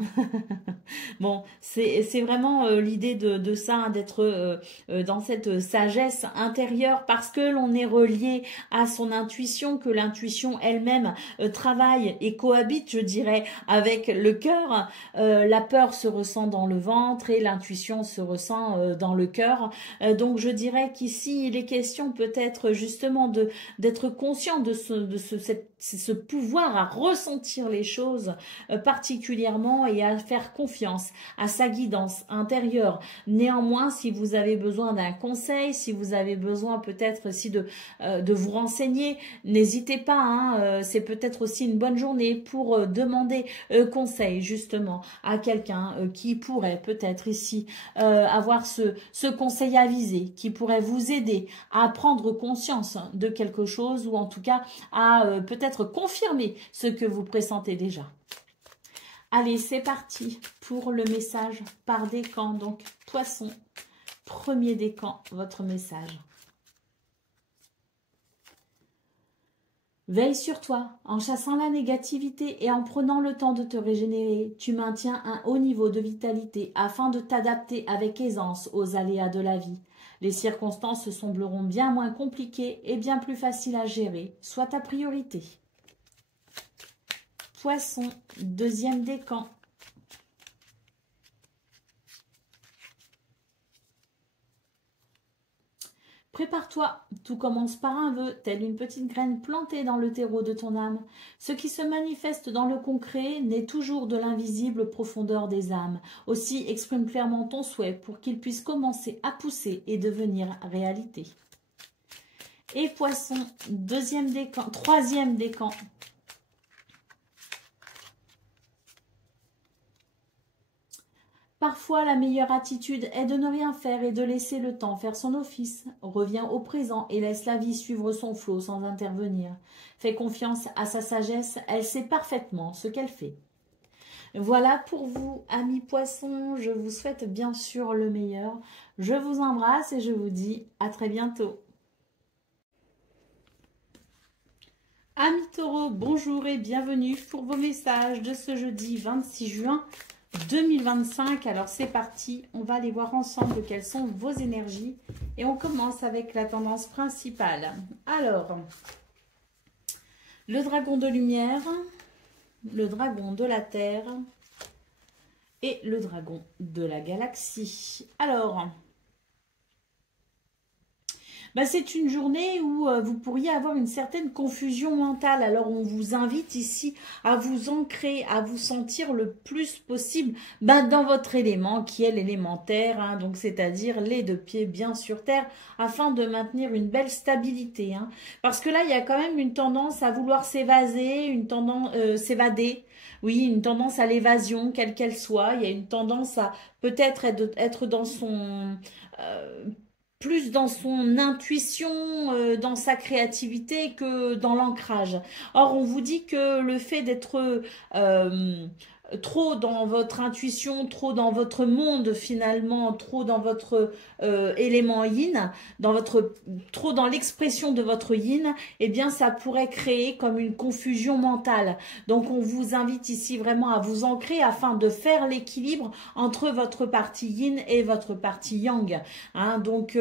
Bon, c'est vraiment l'idée de ça, hein, d'être dans cette sagesse intérieure parce que l'on est relié à son intuition, que l'intuition elle-même travaille et cohabite, je dirais, avec le cœur. La peur se ressent dans le ventre et l'intuition se ressent dans le cœur. Donc, je dirais qu'ici, il est question peut-être justement d'être conscient de ce pouvoir à ressentir les choses particulièrement et à faire confiance à sa guidance intérieure. Néanmoins, si vous avez besoin d'un conseil, si vous avez besoin peut-être aussi de vous renseigner, n'hésitez pas. Hein, c'est peut-être aussi une bonne journée pour demander conseil justement à quelqu'un qui pourrait peut-être ici avoir ce conseil avisé, qui pourrait vous aider à prendre conscience de quelque chose ou en tout cas à peut-être confirmer ce que vous pressentez déjà. Allez, c'est parti pour le message par décan. Donc, poisson, premier décan, votre message. Veille sur toi, en chassant la négativité et en prenant le temps de te régénérer, tu maintiens un haut niveau de vitalité afin de t'adapter avec aisance aux aléas de la vie. Les circonstances sembleront bien moins compliquées et bien plus faciles à gérer, soit ta priorité. Poisson, deuxième décan. Prépare-toi, tout commence par un vœu, telle une petite graine plantée dans le terreau de ton âme. Ce qui se manifeste dans le concret naît toujours de l'invisible profondeur des âmes. Aussi, exprime clairement ton souhait pour qu'il puisse commencer à pousser et devenir réalité. Et poisson, deuxième décan, troisième décan. Parfois, la meilleure attitude est de ne rien faire et de laisser le temps faire son office. Reviens au présent et laisse la vie suivre son flot sans intervenir. Fais confiance à sa sagesse, elle sait parfaitement ce qu'elle fait. Voilà pour vous, amis poissons. Je vous souhaite bien sûr le meilleur. Je vous embrasse et je vous dis à très bientôt. Amis taureaux, bonjour et bienvenue pour vos messages de ce jeudi 26 juin 2025. Alors c'est parti, on va aller voir ensemble quelles sont vos énergies et on commence avec la tendance principale. Alors, Le dragon de lumière, le dragon de la terre et le dragon de la galaxie. Alors, c'est une journée où vous pourriez avoir une certaine confusion mentale. Alors, on vous invite ici à vous ancrer, à vous sentir le plus possible dans votre élément, qui est l'élémentaire, hein, donc c'est-à-dire les deux pieds bien sur terre, afin de maintenir une belle stabilité. Hein. Parce que là, il y a quand même une tendance à vouloir s'évaser, une tendance s'évader. Oui, une tendance à l'évasion, quelle qu'elle soit. Il y a une tendance à peut-être être dans son... plus dans son intuition, dans sa créativité que dans l'ancrage. Or, on vous dit que le fait d'être trop dans votre intuition, trop dans votre monde finalement, trop dans votre élément yin, trop dans l'expression de votre yin, eh bien ça pourrait créer comme une confusion mentale. Donc on vous invite ici vraiment à vous ancrer afin de faire l'équilibre entre votre partie yin et votre partie yang. Hein, donc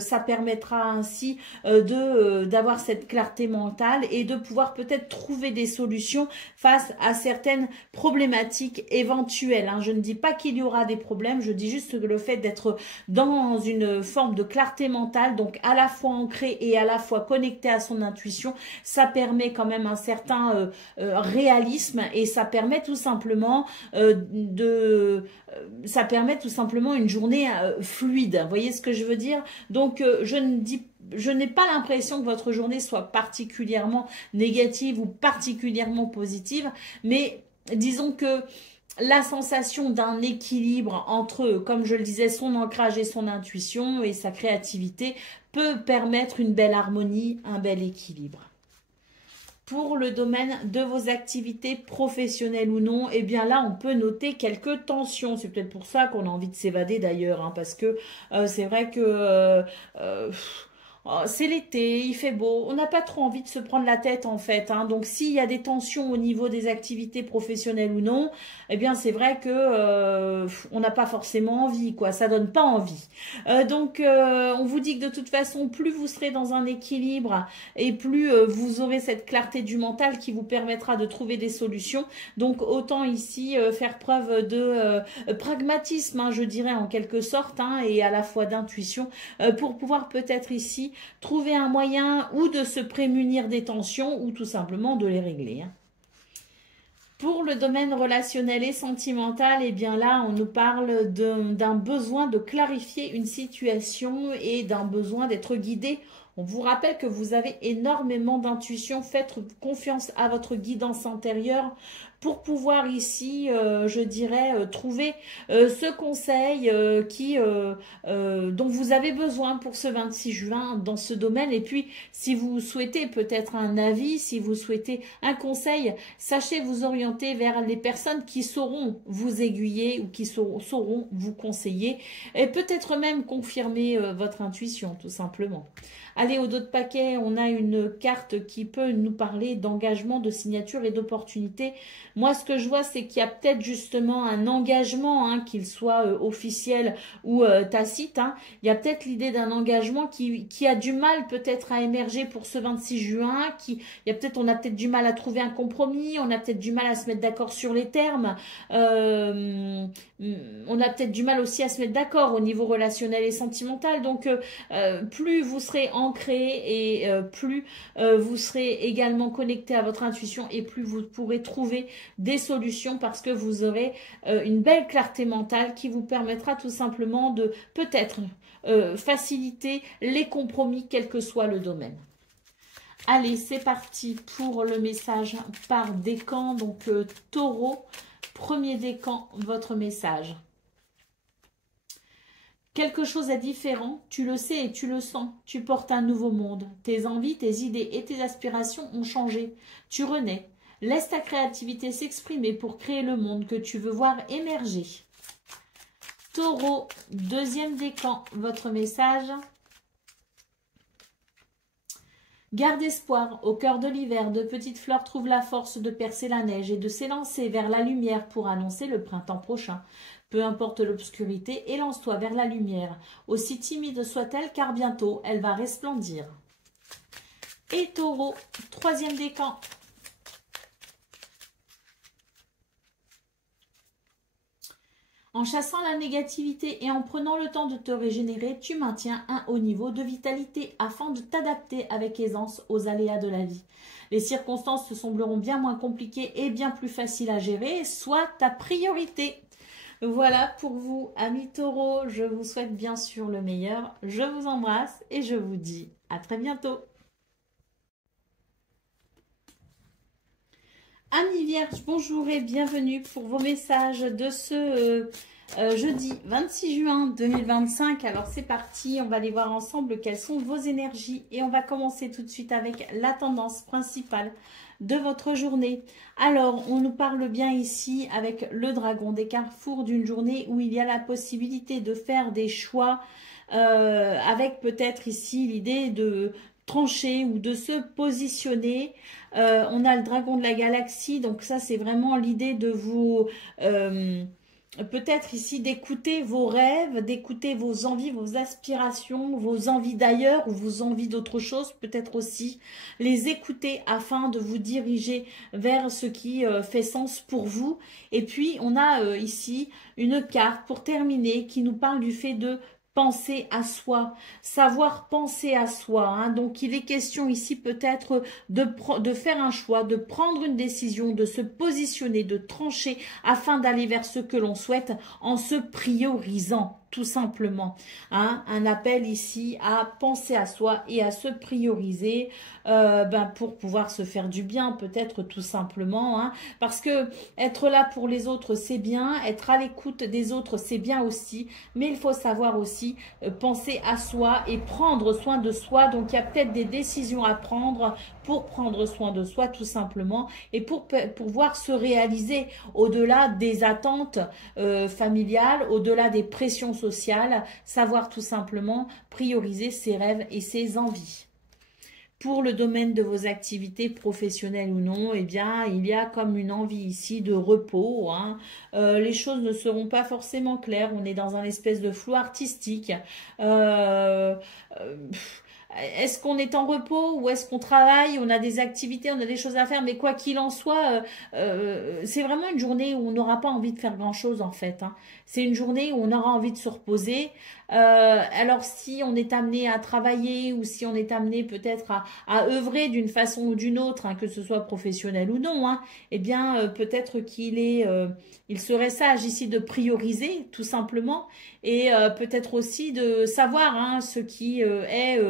ça permettra ainsi d'avoir cette clarté mentale et de pouvoir peut-être trouver des solutions face à certaines problématiques éventuelles. Hein. Je ne dis pas qu'il y aura des problèmes, je dis juste que le fait d'être dans une forme de clarté mentale, donc à la fois ancré et à la fois connecté à son intuition, ça permet quand même un certain réalisme et ça permet tout simplement ça permet tout simplement une journée fluide. Vous voyez ce que je veux dire? Donc je n'ai pas l'impression que votre journée soit particulièrement négative ou particulièrement positive, mais disons que la sensation d'un équilibre entre, comme je le disais, son ancrage et son intuition et sa créativité peut permettre une belle harmonie, un bel équilibre. Pour le domaine de vos activités professionnelles ou non, eh bien là, on peut noter quelques tensions. C'est peut-être pour ça qu'on a envie de s'évader d'ailleurs, hein, parce que c'est vrai que c'est l'été, il fait beau, on n'a pas trop envie de se prendre la tête en fait. Hein. Donc s'il y a des tensions au niveau des activités professionnelles ou non, eh bien c'est vrai que on n'a pas forcément envie, quoi. Ça donne pas envie. Donc on vous dit que de toute façon, plus vous serez dans un équilibre et plus vous aurez cette clarté du mental qui vous permettra de trouver des solutions. Donc autant ici faire preuve de pragmatisme, hein, je dirais en quelque sorte, hein, et à la fois d'intuition pour pouvoir peut-être ici trouver un moyen ou de se prémunir des tensions ou tout simplement de les régler. Hein. Pour le domaine relationnel et sentimental, eh bien là, on nous parle d'un besoin de clarifier une situation et d'un besoin d'être guidé. On vous rappelle que vous avez énormément d'intuition. Faites confiance à votre guidance intérieure pour pouvoir ici, je dirais, trouver ce conseil dont vous avez besoin pour ce 26 juin dans ce domaine. Et puis, si vous souhaitez peut-être un avis, si vous souhaitez un conseil, sachez vous orienter vers les personnes qui sauront vous aiguiller ou qui sauront vous conseiller et peut-être même confirmer votre intuition, tout simplement. Allez, au dos de paquet, on a une carte qui peut nous parler d'engagement, de signature et d'opportunité. Moi, ce que je vois, c'est qu'il y a peut-être justement un engagement, hein, qu'il soit officiel ou tacite. Hein. Il y a peut-être l'idée d'un engagement qui a du mal peut-être à émerger pour ce 26 juin. On a peut-être du mal à trouver un compromis, on a peut-être du mal à se mettre d'accord sur les termes. On a peut-être du mal aussi à se mettre d'accord au niveau relationnel et sentimental. Donc, plus vous serez ancré et plus vous serez également connecté à votre intuition et plus vous pourrez trouver des solutions parce que vous aurez une belle clarté mentale qui vous permettra tout simplement de peut-être faciliter les compromis quel que soit le domaine. Allez, c'est parti pour le message par décan. Donc, taureau, premier décan, votre message. Quelque chose est différent, tu le sais et tu le sens. Tu portes un nouveau monde. Tes envies, tes idées et tes aspirations ont changé. Tu renais. Laisse ta créativité s'exprimer pour créer le monde que tu veux voir émerger. Taureau, deuxième décan, votre message. Garde espoir, au cœur de l'hiver, de petites fleurs trouvent la force de percer la neige et de s'élancer vers la lumière pour annoncer le printemps prochain. Peu importe l'obscurité, élance-toi vers la lumière, aussi timide soit-elle car bientôt elle va resplendir. Et Taureau, troisième décan, En chassant la négativité et en prenant le temps de te régénérer, tu maintiens un haut niveau de vitalité afin de t'adapter avec aisance aux aléas de la vie. Les circonstances te sembleront bien moins compliquées et bien plus faciles à gérer, soit ta priorité. Voilà pour vous, amis taureaux. Je vous souhaite bien sûr le meilleur. Je vous embrasse et je vous dis à très bientôt. Amis Vierges, bonjour et bienvenue pour vos messages de ce jeudi 26 juin 2025. Alors c'est parti, on va aller voir ensemble quelles sont vos énergies et on va commencer tout de suite avec la tendance principale de votre journée. Alors, on nous parle bien ici avec le dragon des carrefours d'une journée où il y a la possibilité de faire des choix avec peut-être ici l'idée de trancher ou de se positionner. On a le dragon de la galaxie, donc ça c'est vraiment l'idée de vous... peut-être ici d'écouter vos rêves, d'écouter vos envies, vos aspirations, vos envies d'ailleurs ou vos envies d'autre chose, peut-être aussi les écouter afin de vous diriger vers ce qui fait sens pour vous. Et puis on a ici une carte pour terminer qui nous parle du fait de penser à soi, savoir penser à soi. Hein. Donc, il est question ici peut-être de faire un choix, de prendre une décision, de se positionner, de trancher afin d'aller vers ce que l'on souhaite en se priorisant. Tout simplement, hein, un appel ici à penser à soi et à se prioriser pour pouvoir se faire du bien, peut-être tout simplement, hein, parce que être là pour les autres c'est bien, être à l'écoute des autres c'est bien aussi, mais il faut savoir aussi penser à soi et prendre soin de soi. Donc il y a peut-être des décisions à prendre pour prendre soin de soi tout simplement et pour pouvoir se réaliser au-delà des attentes familiales, au-delà des pressions sociales, savoir tout simplement prioriser ses rêves et ses envies. Pour le domaine de vos activités professionnelles ou non, eh bien, il y a comme une envie ici de repos. Hein. Les choses ne seront pas forcément claires. On est dans un espèce de flou artistique. Est-ce qu'on est en repos ou est-ce qu'on travaille? On a des activités, on a des choses à faire, mais quoi qu'il en soit, c'est vraiment une journée où on n'aura pas envie de faire grand-chose en fait. Hein. C'est une journée où on aura envie de se reposer. Alors si on est amené à travailler ou si on est amené peut-être à œuvrer d'une façon ou d'une autre, hein, que ce soit professionnel ou non, hein, eh bien peut-être il serait sage ici de prioriser tout simplement et peut-être aussi de savoir hein, ce qui est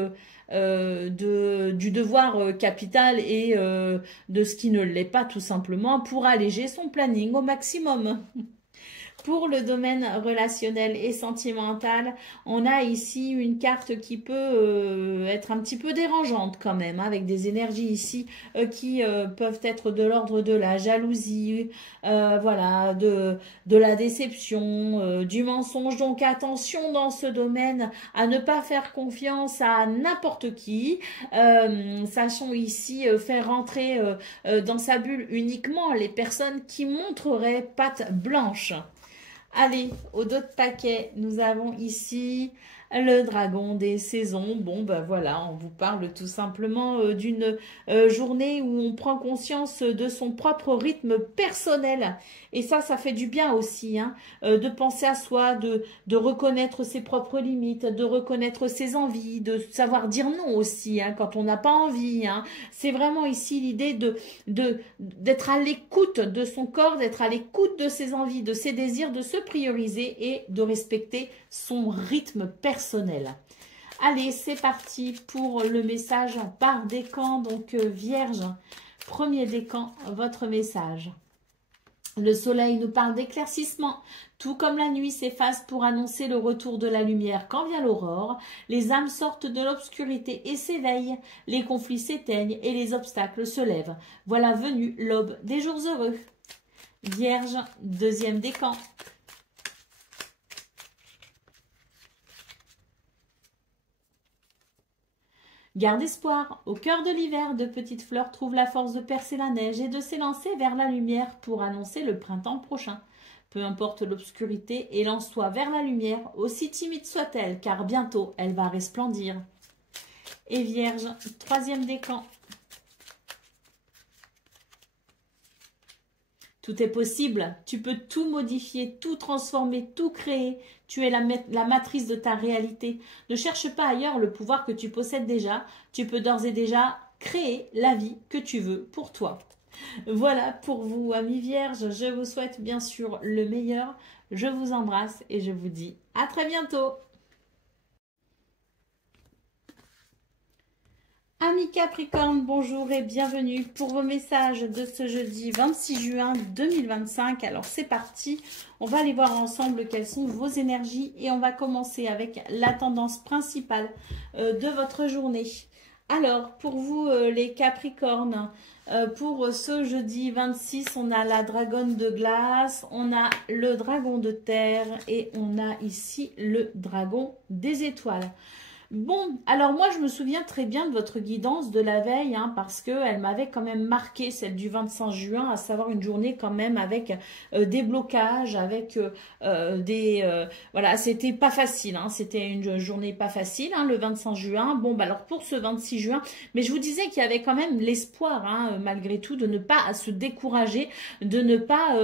du devoir capital et de ce qui ne l'est pas tout simplement pour alléger son planning au maximum. Pour le domaine relationnel et sentimental, on a ici une carte qui peut être un petit peu dérangeante quand même, hein, avec des énergies ici qui peuvent être de l'ordre de la jalousie, voilà, de la déception, du mensonge. Donc attention dans ce domaine à ne pas faire confiance à n'importe qui. Sachons ici faire rentrer dans sa bulle uniquement les personnes qui montreraient patte blanche. Allez, au dos de paquet, nous avons ici le dragon des saisons. Bon, ben voilà, on vous parle tout simplement d'une journée où on prend conscience de son propre rythme personnel. Et ça fait du bien aussi, hein, de penser à soi, de reconnaître ses propres limites, de reconnaître ses envies, de savoir dire non aussi, hein, quand on n'a pas envie. Hein. C'est vraiment ici l'idée d'être à l'écoute de son corps, d'être à l'écoute de ses envies, de ses désirs, de se prioriser et de respecter son rythme personnel. Allez, c'est parti pour le message par décan. Donc, Vierge, premier décan, votre message. Le soleil nous parle d'éclaircissement. Tout comme la nuit s'efface pour annoncer le retour de la lumière quand vient l'aurore, les âmes sortent de l'obscurité et s'éveillent, les conflits s'éteignent et les obstacles se lèvent. Voilà venu l'aube des jours heureux. Vierge, deuxième décan. Garde espoir, au cœur de l'hiver, de petites fleurs trouvent la force de percer la neige et de s'élancer vers la lumière pour annoncer le printemps prochain. Peu importe l'obscurité, élance-toi vers la lumière, aussi timide soit-elle, car bientôt elle va resplendir. Et Vierge, troisième décan. Tout est possible. Tu peux tout modifier, tout transformer, tout créer. Tu es la matrice de ta réalité. Ne cherche pas ailleurs le pouvoir que tu possèdes déjà. Tu peux d'ores et déjà créer la vie que tu veux pour toi. Voilà pour vous, amis vierges. Je vous souhaite bien sûr le meilleur. Je vous embrasse et je vous dis à très bientôt. Amis Capricorne, bonjour et bienvenue pour vos messages de ce jeudi 26 juin 2025. Alors c'est parti, on va aller voir ensemble quelles sont vos énergies et on va commencer avec la tendance principale de votre journée. Alors pour vous les Capricornes, pour ce jeudi 26, on a la dragonne de glace, on a le dragon de terre et on a ici le dragon des étoiles. Bon, alors moi je me souviens très bien de votre guidance de la veille, hein, parce qu'elle m'avait quand même marqué, celle du 25 juin, à savoir une journée quand même avec des blocages, avec voilà, c'était pas facile, hein, c'était une journée pas facile, hein, le 25 juin. Bon, bah alors pour ce 26 juin, mais je vous disais qu'il y avait quand même l'espoir, hein, malgré tout, de ne pas se décourager, de ne pas...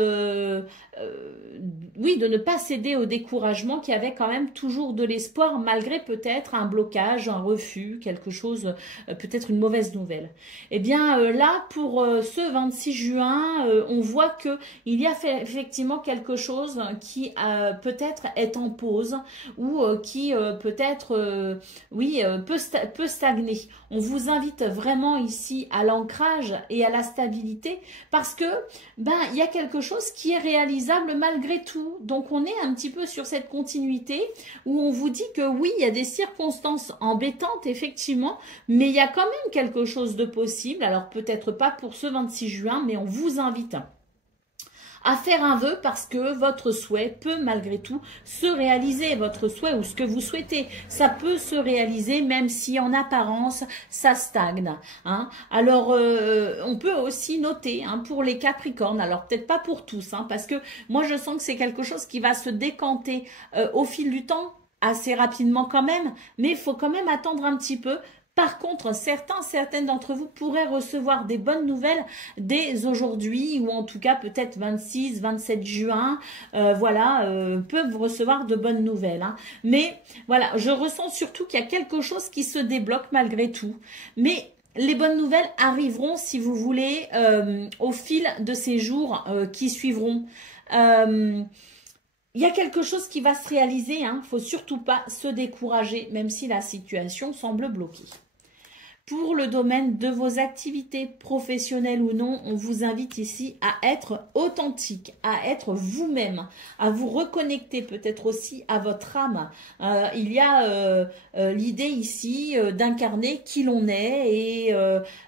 oui, de ne pas céder au découragement, qu'il y avait quand même toujours de l'espoir, malgré peut-être un blocage, un refus, quelque chose, peut-être une mauvaise nouvelle. Eh bien là, pour ce 26 juin, on voit que il y a effectivement quelque chose qui peut-être est en pause ou qui peut-être, oui, peut stagner. On vous invite vraiment ici à l'ancrage et à la stabilité parce que ben il y a quelque chose qui est réalisable malgré tout. Donc on est un petit peu sur cette continuité où on vous dit que oui, il y a des circonstances embêtantes effectivement, mais il y a quand même quelque chose de possible. Alors peut-être pas pour ce 26 juin, mais on vous invite à faire un vœu parce que votre souhait peut malgré tout se réaliser, votre souhait ou ce que vous souhaitez, ça peut se réaliser même si en apparence ça stagne. Hein. Alors on peut aussi noter hein, pour les Capricornes, alors peut-être pas pour tous, hein, parce que moi je sens que c'est quelque chose qui va se décanter au fil du temps, assez rapidement quand même, mais il faut quand même attendre un petit peu. Par contre, certaines d'entre vous pourraient recevoir des bonnes nouvelles dès aujourd'hui ou en tout cas peut-être 26, 27 juin, voilà, peuvent recevoir de bonnes nouvelles. Hein. Mais voilà, je ressens surtout qu'il y a quelque chose qui se débloque malgré tout. Mais les bonnes nouvelles arriveront, si vous voulez, au fil de ces jours qui suivront. Il y a quelque chose qui va se réaliser, il ne faut surtout pas se décourager, même si la situation semble bloquée. Pour le domaine de vos activités professionnelles ou non, on vous invite ici à être authentique, à être vous-même, à vous reconnecter peut-être aussi à votre âme. Il y a l'idée ici d'incarner qui l'on est et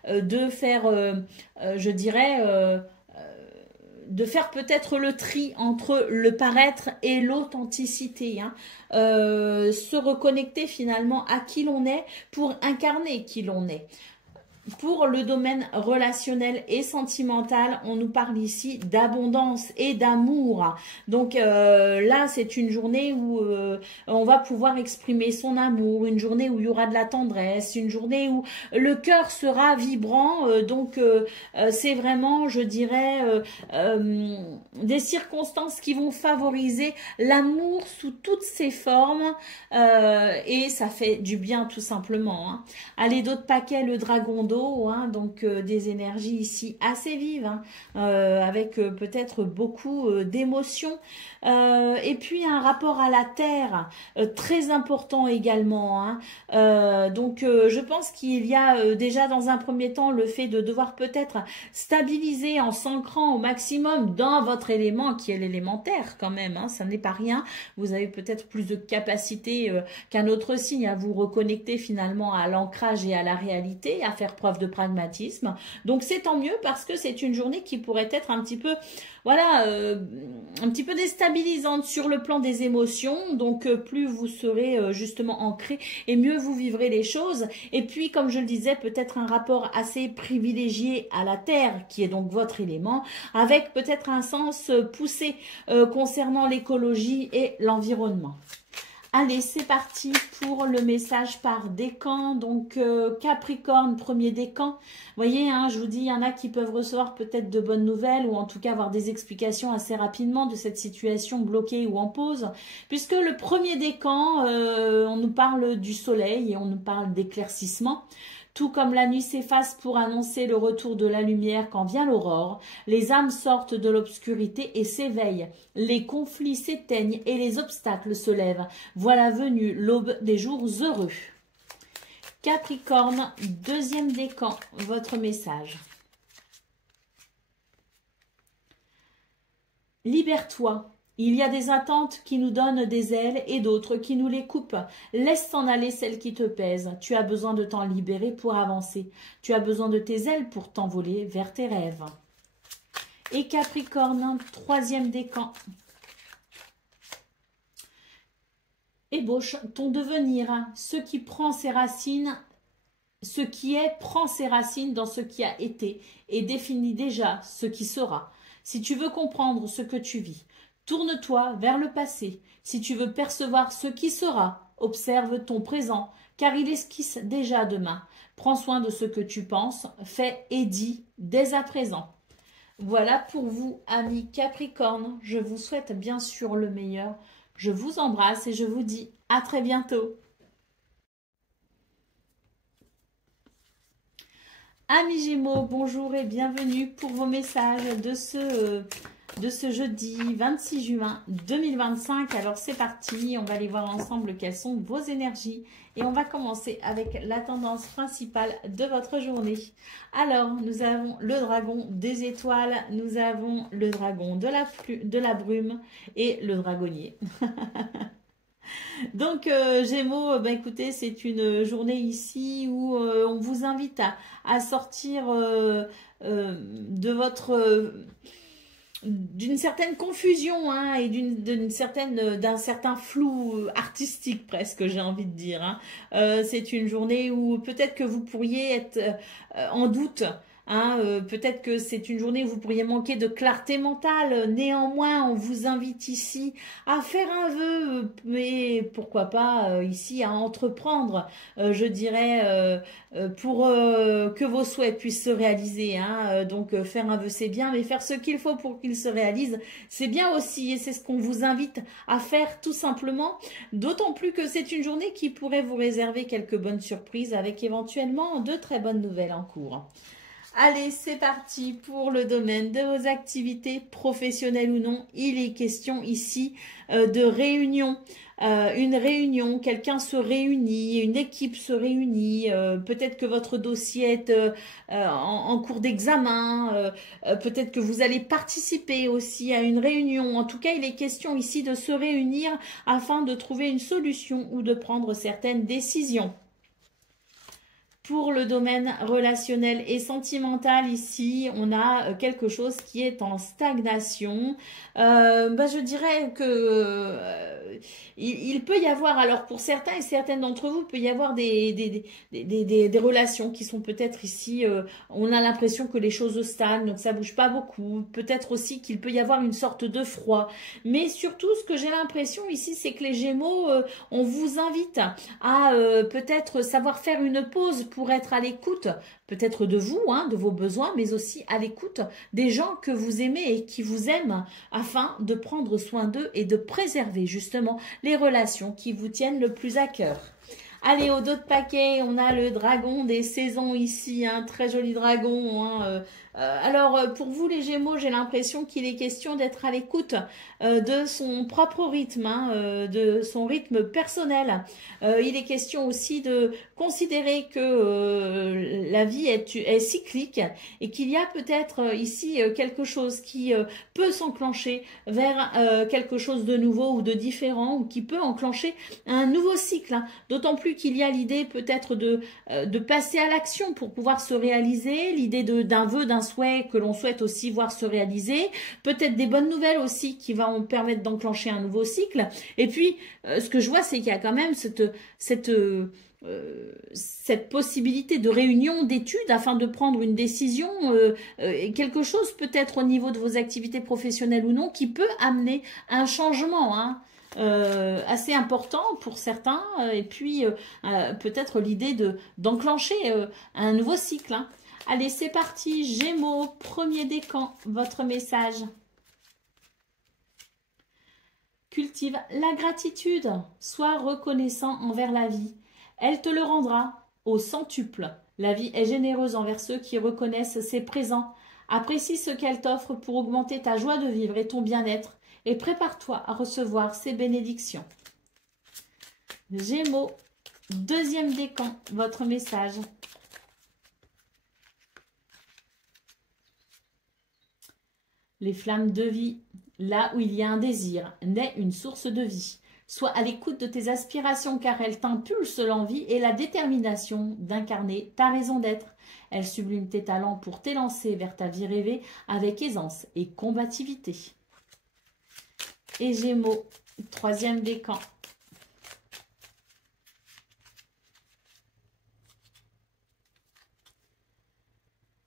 de faire, je dirais... de faire peut-être le tri entre le paraître et l'authenticité, hein. Se reconnecter finalement à qui l'on est pour incarner qui l'on est. Pour le domaine relationnel et sentimental, on nous parle ici d'abondance et d'amour. Donc là, c'est une journée où on va pouvoir exprimer son amour, une journée où il y aura de la tendresse, une journée où le cœur sera vibrant. Donc c'est vraiment, je dirais, des circonstances qui vont favoriser l'amour sous toutes ses formes et ça fait du bien tout simplement. Hein. Allez, d'autres paquets, le dragon d'eau. Hein, donc des énergies ici assez vives, hein, avec peut-être beaucoup d'émotions. Et puis un rapport à la terre très important également. Hein. Donc je pense qu'il y a déjà dans un premier temps le fait de devoir peut-être stabiliser en s'ancrant au maximum dans votre élément qui est l'élémentaire quand même. Hein, ça n'est pas rien. Vous avez peut-être plus de capacité qu'un autre signe à vous reconnecter finalement à l'ancrage et à la réalité, à faire preuve de pragmatisme. Donc c'est tant mieux parce que c'est une journée qui pourrait être un petit peu, voilà, un petit peu déstabilisante sur le plan des émotions. Donc plus vous serez justement ancré et mieux vous vivrez les choses. Et puis comme je le disais, peut-être un rapport assez privilégié à la terre qui est donc votre élément, avec peut-être un sens poussé concernant l'écologie et l'environnement. Allez, c'est parti pour le message par décan. Donc, Capricorne, premier décan. Vous voyez, hein, je vous dis, il y en a qui peuvent recevoir peut-être de bonnes nouvelles ou en tout cas avoir des explications assez rapidement de cette situation bloquée ou en pause. Puisque le premier décan, on nous parle du soleil et on nous parle d'éclaircissement. Tout comme la nuit s'efface pour annoncer le retour de la lumière quand vient l'aurore, les âmes sortent de l'obscurité et s'éveillent. Les conflits s'éteignent et les obstacles se lèvent. Voilà venue l'aube des jours heureux. Capricorne, deuxième décan, votre message. Libère-toi. Il y a des attentes qui nous donnent des ailes et d'autres qui nous les coupent. Laisse s'en aller celles qui te pèsent. Tu as besoin de t'en libérer pour avancer. Tu as besoin de tes ailes pour t'envoler vers tes rêves. Et Capricorne, troisième décan. Ébauche ton devenir. Ce qui prend ses racines, ce qui est prend ses racines dans ce qui a été et définit déjà ce qui sera. Si tu veux comprendre ce que tu vis, tourne-toi vers le passé. Si tu veux percevoir ce qui sera, observe ton présent, car il esquisse déjà demain. Prends soin de ce que tu penses, fais et dis dès à présent. Voilà pour vous, amis Capricorne. Je vous souhaite bien sûr le meilleur. Je vous embrasse et je vous dis à très bientôt. Amis Gémeaux, bonjour et bienvenue pour vos messages de ce jeudi 26 juin 2025. Alors c'est parti, on va aller voir ensemble quelles sont vos énergies et on va commencer avec la tendance principale de votre journée. Alors nous avons le dragon des étoiles, nous avons le dragon de la brume et le dragonnier. Donc Gémeaux, ben, écoutez, c'est une journée ici où on vous invite à sortir de votre d'une certaine confusion hein, et d'un certain flou artistique presque, j'ai envie de dire. Hein. C'est une journée où peut-être que vous pourriez être en doute. Hein, peut-être que c'est une journée où vous pourriez manquer de clarté mentale. Néanmoins, on vous invite ici à faire un vœu, mais pourquoi pas ici à entreprendre, je dirais, pour que vos souhaits puissent se réaliser. Hein. Donc, faire un vœu, c'est bien, mais faire ce qu'il faut pour qu'il se réalise, c'est bien aussi. Et c'est ce qu'on vous invite à faire tout simplement. D'autant plus que c'est une journée qui pourrait vous réserver quelques bonnes surprises avec éventuellement de très bonnes nouvelles en cours. Allez, c'est parti pour le domaine de vos activités professionnelles ou non. Il est question ici de réunion. Une réunion, quelqu'un se réunit, une équipe se réunit, peut-être que votre dossier est en cours d'examen, peut-être que vous allez participer aussi à une réunion. En tout cas, il est question ici de se réunir afin de trouver une solution ou de prendre certaines décisions. Pour le domaine relationnel et sentimental, ici, on a quelque chose qui est en stagnation. Je dirais que il peut y avoir, alors pour certains et certaines d'entre vous, il peut y avoir des relations qui sont peut-être ici, on a l'impression que les choses stagnent, donc ça bouge pas beaucoup. Peut-être aussi qu'il peut y avoir une sorte de froid. Mais surtout, ce que j'ai l'impression ici, c'est que les Gémeaux, on vous invite à peut-être savoir faire une pause pour être à l'écoute, peut-être de vous, hein, de vos besoins, mais aussi à l'écoute des gens que vous aimez et qui vous aiment, afin de prendre soin d'eux et de préserver justement les relations qui vous tiennent le plus à cœur. Allez, au dos de paquet, on a le dragon des saisons ici, un très joli dragon. Hein, alors, pour vous les Gémeaux, j'ai l'impression qu'il est question d'être à l'écoute de son propre rythme, hein, de son rythme personnel. Il est question aussi de considérer que la vie est cyclique et qu'il y a peut-être ici quelque chose qui peut s'enclencher vers quelque chose de nouveau ou de différent ou qui peut enclencher un nouveau cycle. Hein. D'autant plus qu'il y a l'idée peut-être de passer à l'action pour pouvoir se réaliser, l'idée d'un vœu, d'un souhait que l'on souhaite aussi voir se réaliser, peut-être des bonnes nouvelles aussi qui vont permettre d'enclencher un nouveau cycle. Et puis, ce que je vois, c'est qu'il y a quand même cette possibilité de réunion d'études afin de prendre une décision, quelque chose peut-être au niveau de vos activités professionnelles ou non qui peut amener un changement. Hein. assez important pour certains. Et puis, peut-être l'idée d'enclencher un nouveau cycle. Hein. Allez, c'est parti. Gémeaux, premier décan, votre message. Cultive la gratitude. Sois reconnaissant envers la vie. Elle te le rendra au centuple. La vie est généreuse envers ceux qui reconnaissent ses présents. Apprécie ce qu'elle t'offre pour augmenter ta joie de vivre et ton bien-être. Et prépare-toi à recevoir ses bénédictions. Gémeaux, deuxième décan, votre message. Les flammes de vie. Là où il y a un désir, naît une source de vie. Sois à l'écoute de tes aspirations car elles t'impulsent l'envie et la détermination d'incarner ta raison d'être. Elles subliment tes talents pour t'élancer vers ta vie rêvée avec aisance et combativité. Et Gémeaux, troisième décan.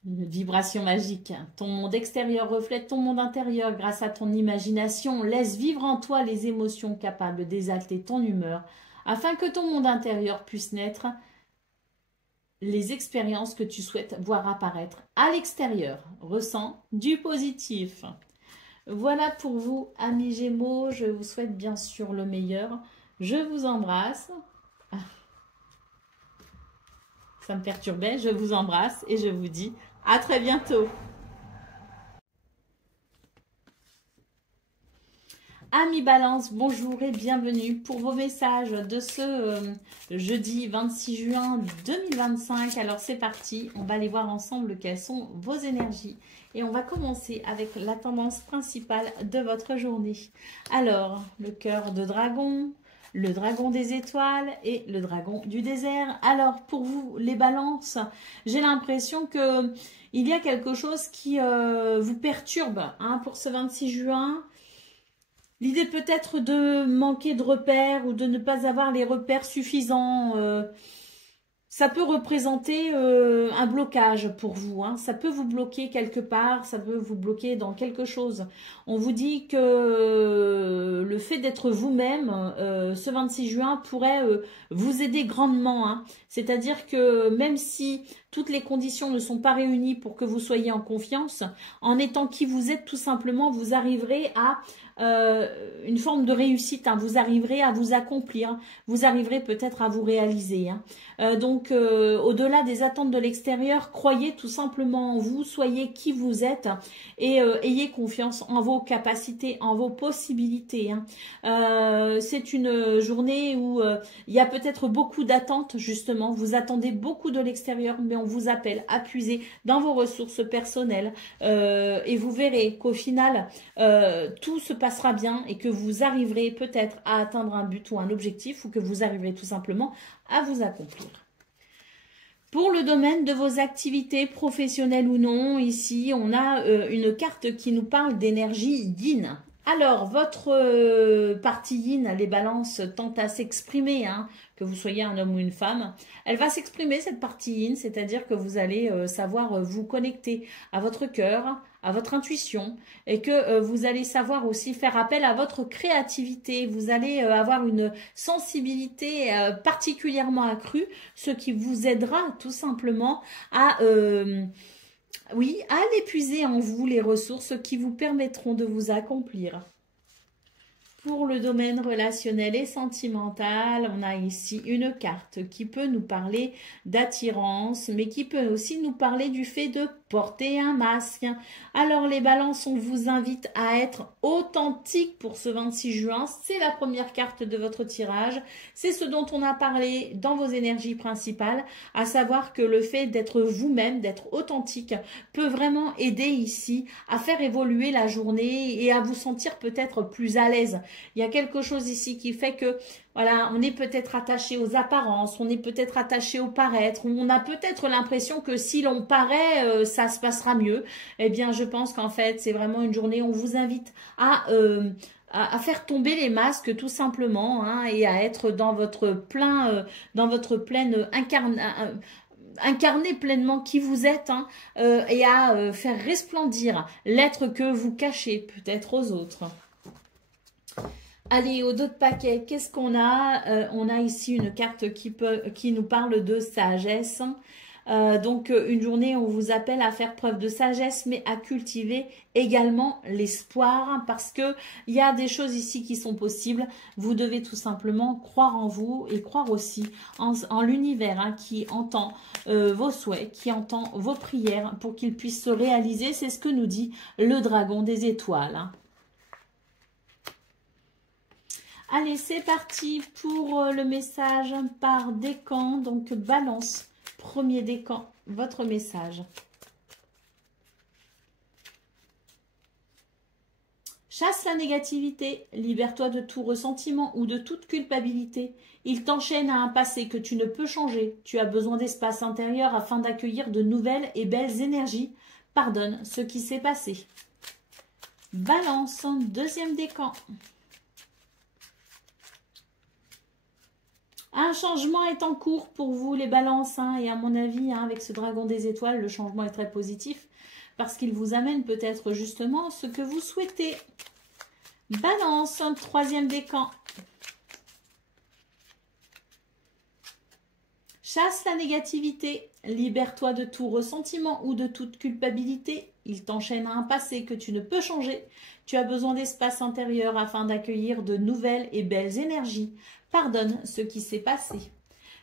Vibration magique. Ton monde extérieur reflète ton monde intérieur grâce à ton imagination. Laisse vivre en toi les émotions capables d'exalter ton humeur afin que ton monde intérieur puisse naître les expériences que tu souhaites voir apparaître à l'extérieur. Ressens du positif. Voilà pour vous, amis Gémeaux. Je vous souhaite bien sûr le meilleur. Je vous embrasse. Ça me perturbait. Je vous embrasse et je vous dis à très bientôt. Amis Balance, bonjour et bienvenue pour vos messages de ce jeudi 26 juin 2025. Alors c'est parti, on va aller voir ensemble quelles sont vos énergies. Et on va commencer avec la tendance principale de votre journée. Alors, le cœur de dragon, le dragon des étoiles et le dragon du désert. Alors, pour vous, les balances, j'ai l'impression que il y a quelque chose qui vous perturbe hein, pour ce 26 juin. L'idée peut-être de manquer de repères ou de ne pas avoir les repères suffisants. Ça peut représenter un blocage pour vous. Hein. Ça peut vous bloquer quelque part, ça peut vous bloquer dans quelque chose. On vous dit que le fait d'être vous-même, ce 26 juin, pourrait vous aider grandement. Hein. C'est-à-dire que même si toutes les conditions ne sont pas réunies pour que vous soyez en confiance, en étant qui vous êtes, tout simplement, vous arriverez à une forme de réussite. Hein. Vous arriverez à vous accomplir. Vous arriverez peut-être à vous réaliser. Hein. Donc, au-delà des attentes de l'extérieur, croyez tout simplement en vous, soyez qui vous êtes et ayez confiance en vos capacités, en vos possibilités. Hein. C'est une journée où il y a peut-être beaucoup d'attentes, justement. Vous attendez beaucoup de l'extérieur, mais on vous appelle à puiser dans vos ressources personnelles et vous verrez qu'au final, tout se passera bien et que vous arriverez peut-être à atteindre un but ou un objectif ou que vous arriverez tout simplement à vous accomplir. Pour le domaine de vos activités professionnelles ou non, ici, on a une carte qui nous parle d'énergie yin. Alors, votre partie yin, les balances, tente à s'exprimer, hein, que vous soyez un homme ou une femme. Elle va s'exprimer, cette partie yin, c'est-à-dire que vous allez savoir vous connecter à votre cœur, à votre intuition et que vous allez savoir aussi faire appel à votre créativité. Vous allez avoir une sensibilité particulièrement accrue, ce qui vous aidera tout simplement à... oui, allez puiser en vous les ressources qui vous permettront de vous accomplir. Pour le domaine relationnel et sentimental, on a ici une carte qui peut nous parler d'attirance, mais qui peut aussi nous parler du fait de porter un masque. Alors les balances, on vous invite à être authentique pour ce 26 juin. C'est la première carte de votre tirage. C'est ce dont on a parlé dans vos énergies principales, à savoir que le fait d'être vous-même, d'être authentique, peut vraiment aider ici à faire évoluer la journée et à vous sentir peut-être plus à l'aise. Il y a quelque chose ici qui fait que voilà, on est peut-être attaché aux apparences, on est peut-être attaché au paraître, on a peut-être l'impression que si l'on paraît, ça se passera mieux. Eh bien, je pense qu'en fait, c'est vraiment une journée où on vous invite à faire tomber les masques tout simplement hein, et à être dans votre pleine incarner pleinement qui vous êtes hein, et à faire resplendir l'être que vous cachez peut-être aux autres. Allez, au dos de paquet, qu'est-ce qu'on a? On a ici une carte qui nous parle de sagesse. Donc, une journée, on vous appelle à faire preuve de sagesse, mais à cultiver également l'espoir, hein, parce que il y a des choses ici qui sont possibles. Vous devez tout simplement croire en vous et croire aussi en l'univers, hein, qui entend vos souhaits, qui entend vos prières pour qu'ils puissent se réaliser. C'est ce que nous dit le dragon des étoiles, hein. Allez, c'est parti pour le message par décan. Donc, balance, premier décan, votre message. Chasse la négativité, libère-toi de tout ressentiment ou de toute culpabilité. Il t'enchaîne à un passé que tu ne peux changer. Tu as besoin d'espace intérieur afin d'accueillir de nouvelles et belles énergies. Pardonne ce qui s'est passé. Balance, deuxième décan. Un changement est en cours pour vous, les balances, hein, et à mon avis, hein, avec ce dragon des étoiles, le changement est très positif parce qu'il vous amène peut-être justement ce que vous souhaitez. Balance, troisième décan. Chasse la négativité, libère-toi de tout ressentiment ou de toute culpabilité. Il t'enchaîne à un passé que tu ne peux changer. Tu as besoin d'espace intérieur afin d'accueillir de nouvelles et belles énergies. Pardonne ce qui s'est passé.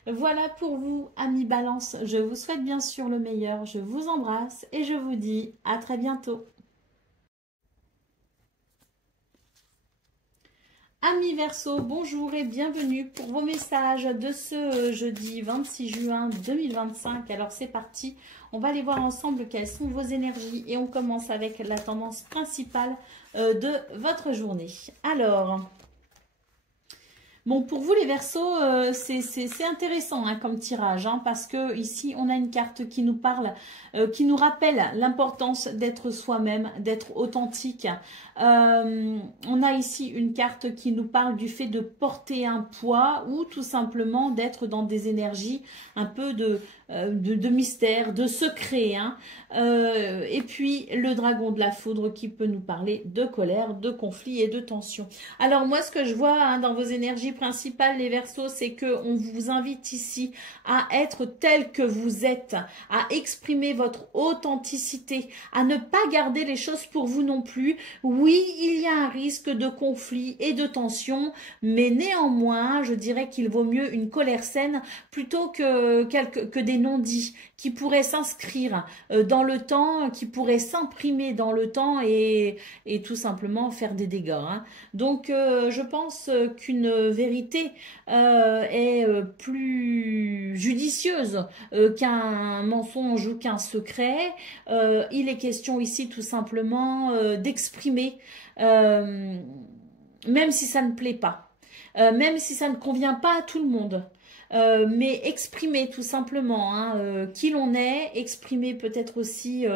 Voilà pour vous, amis Balance. Je vous souhaite bien sûr le meilleur. Je vous embrasse et je vous dis à très bientôt. Amis Verseau, bonjour et bienvenue pour vos messages de ce jeudi 26 juin 2025. Alors c'est parti, on va aller voir ensemble quelles sont vos énergies et on commence avec la tendance principale de votre journée. Alors, bon, pour vous les Verseaux, c'est intéressant, hein, comme tirage, hein, parce que ici on a une carte qui nous parle, qui nous rappelle l'importance d'être soi-même, d'être authentique. On a ici une carte qui nous parle du fait de porter un poids ou tout simplement d'être dans des énergies un peu de mystère, de secret, hein. Et puis le dragon de la foudre qui peut nous parler de colère, de conflit et de tension. Alors moi ce que je vois, hein, dans vos énergies principales les Verseaux, c'est que on vous invite ici à être tel que vous êtes, à exprimer votre authenticité, à ne pas garder les choses pour vous non plus. Oui, il y a un risque de conflit et de tension, mais néanmoins, je dirais qu'il vaut mieux une colère saine plutôt que des non-dits qui pourraient s'inscrire dans le temps, qui pourraient s'imprimer dans le temps et tout simplement faire des dégâts, hein. Donc, je pense qu'une vérité est plus judicieuse qu'un mensonge ou qu'un secret. Il est question ici tout simplement d'exprimer, même si ça ne plaît pas, même si ça ne convient pas à tout le monde. Mais exprimer tout simplement, hein, qui l'on est, exprimer peut-être aussi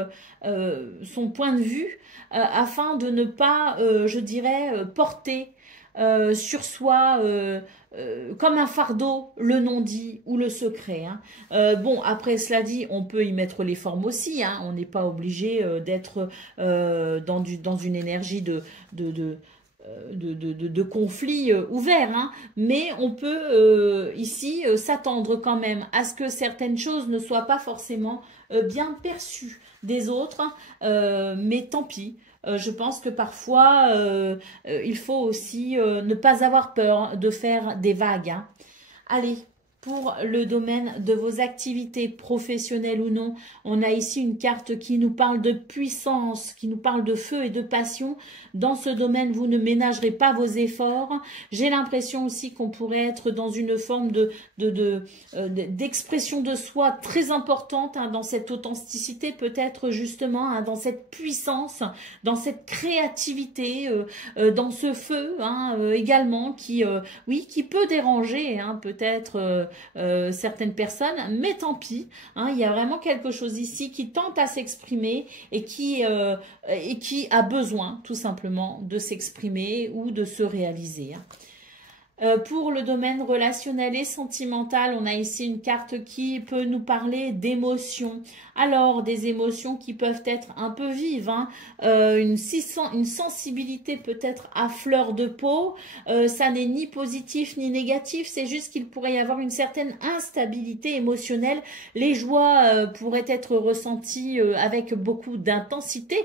son point de vue afin de ne pas, je dirais, porter sur soi comme un fardeau le non-dit ou le secret, hein. Bon, après cela dit, on peut y mettre les formes aussi, hein. On n'est pas obligé d'être dans une énergie de conflit ouvert, hein. Mais on peut ici s'attendre quand même à ce que certaines choses ne soient pas forcément bien perçues des autres, mais tant pis. Je pense que parfois, il faut aussi ne pas avoir peur de faire des vagues, hein. Allez, pour le domaine de vos activités professionnelles ou non, on a ici une carte qui nous parle de puissance, qui nous parle de feu et de passion. Dans ce domaine, vous ne ménagerez pas vos efforts. J'ai l'impression aussi qu'on pourrait être dans une forme d'expression de soi très importante, hein, dans cette authenticité, peut-être justement, hein, dans cette puissance, dans cette créativité, dans ce feu, hein, également, oui, qui peut déranger, hein, peut-être certaines personnes, mais tant pis, hein, il y a vraiment quelque chose ici qui tente à s'exprimer et qui a besoin tout simplement de s'exprimer ou de se réaliser, hein. Pour le domaine relationnel et sentimental, on a ici une carte qui peut nous parler d'émotions. Alors, des émotions qui peuvent être un peu vives, hein. Une sensibilité peut-être à fleur de peau. Ça n'est ni positif ni négatif, c'est juste qu'il pourrait y avoir une certaine instabilité émotionnelle. Les joies pourraient être ressenties avec beaucoup d'intensité.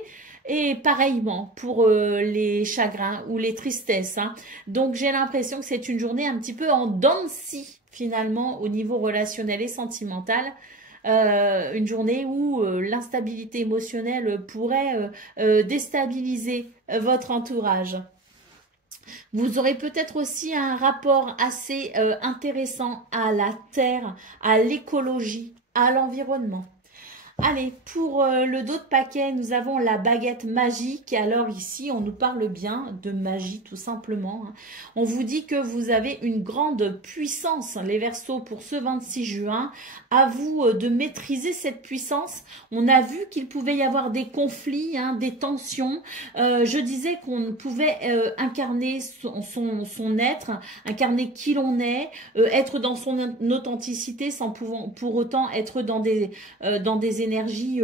Et pareillement pour les chagrins ou les tristesses, hein. Donc j'ai l'impression que c'est une journée un petit peu en dents de scie finalement au niveau relationnel et sentimental. Une journée où l'instabilité émotionnelle pourrait déstabiliser votre entourage. Vous aurez peut-être aussi un rapport assez intéressant à la terre, à l'écologie, à l'environnement. Allez, pour le dos de paquet, nous avons la baguette magique. Alors ici, on nous parle bien de magie tout simplement, hein. On vous dit que vous avez une grande puissance, les Verseaux, pour ce 26 juin. À vous de maîtriser cette puissance. On a vu qu'il pouvait y avoir des conflits, hein, des tensions. Je disais qu'on pouvait incarner son être, incarner qui l'on est, être dans son authenticité sans pour autant être dans des énergies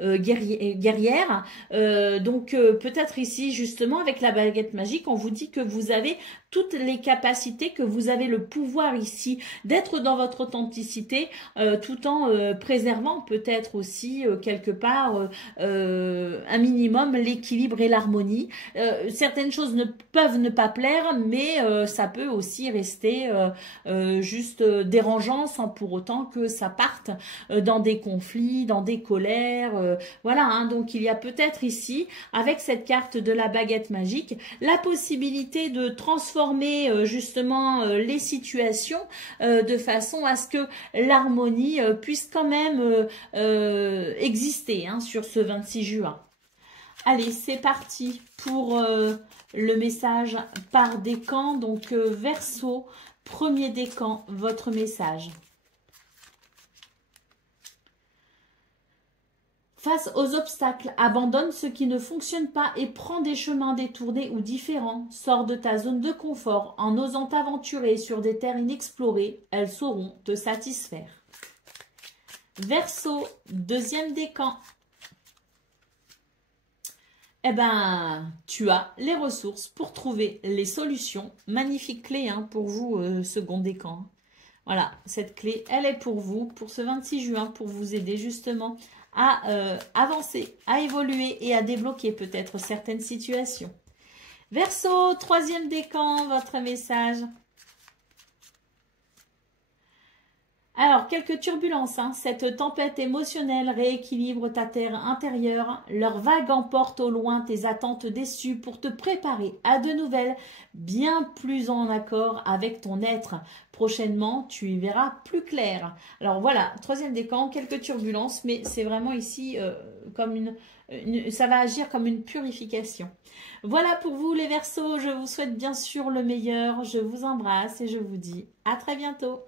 guerrières. Donc peut-être ici justement avec la baguette magique, on vous dit que vous avez toutes les capacités, que vous avez le pouvoir ici d'être dans votre authenticité tout en préservant peut-être aussi quelque part un minimum l'équilibre et l'harmonie. Certaines choses peuvent ne pas plaire, mais ça peut aussi rester juste dérangeant sans pour autant que ça parte dans des conflits, dans des colères. Voilà, hein. Donc il y a peut-être ici, avec cette carte de la baguette magique, la possibilité de transformer justement les situations de façon à ce que l'harmonie puisse quand même exister, hein, sur ce 26 juin. Allez, c'est parti pour le message par décan. Donc Verseau, premier décan, votre message. Face aux obstacles, abandonne ce qui ne fonctionne pas et prends des chemins détournés ou différents. Sors de ta zone de confort en osant t'aventurer sur des terres inexplorées. Elles sauront te satisfaire. Verseau, deuxième décan. Eh ben, tu as les ressources pour trouver les solutions. Magnifique clé, hein, pour vous, second décan. Voilà, cette clé, elle est pour vous, pour ce 26 juin, pour vous aider justement à avancer, à évoluer et à débloquer peut-être certaines situations. Verseau, troisième décan, votre message. Alors, quelques turbulences, hein. Cette tempête émotionnelle rééquilibre ta terre intérieure. Leur vague emporte au loin tes attentes déçues pour te préparer à de nouvelles, bien plus en accord avec ton être. Prochainement, tu y verras plus clair. Alors voilà, troisième décan, quelques turbulences, mais c'est vraiment ici comme ça va agir comme une purification. Voilà pour vous les Verseaux, je vous souhaite bien sûr le meilleur. Je vous embrasse et je vous dis à très bientôt.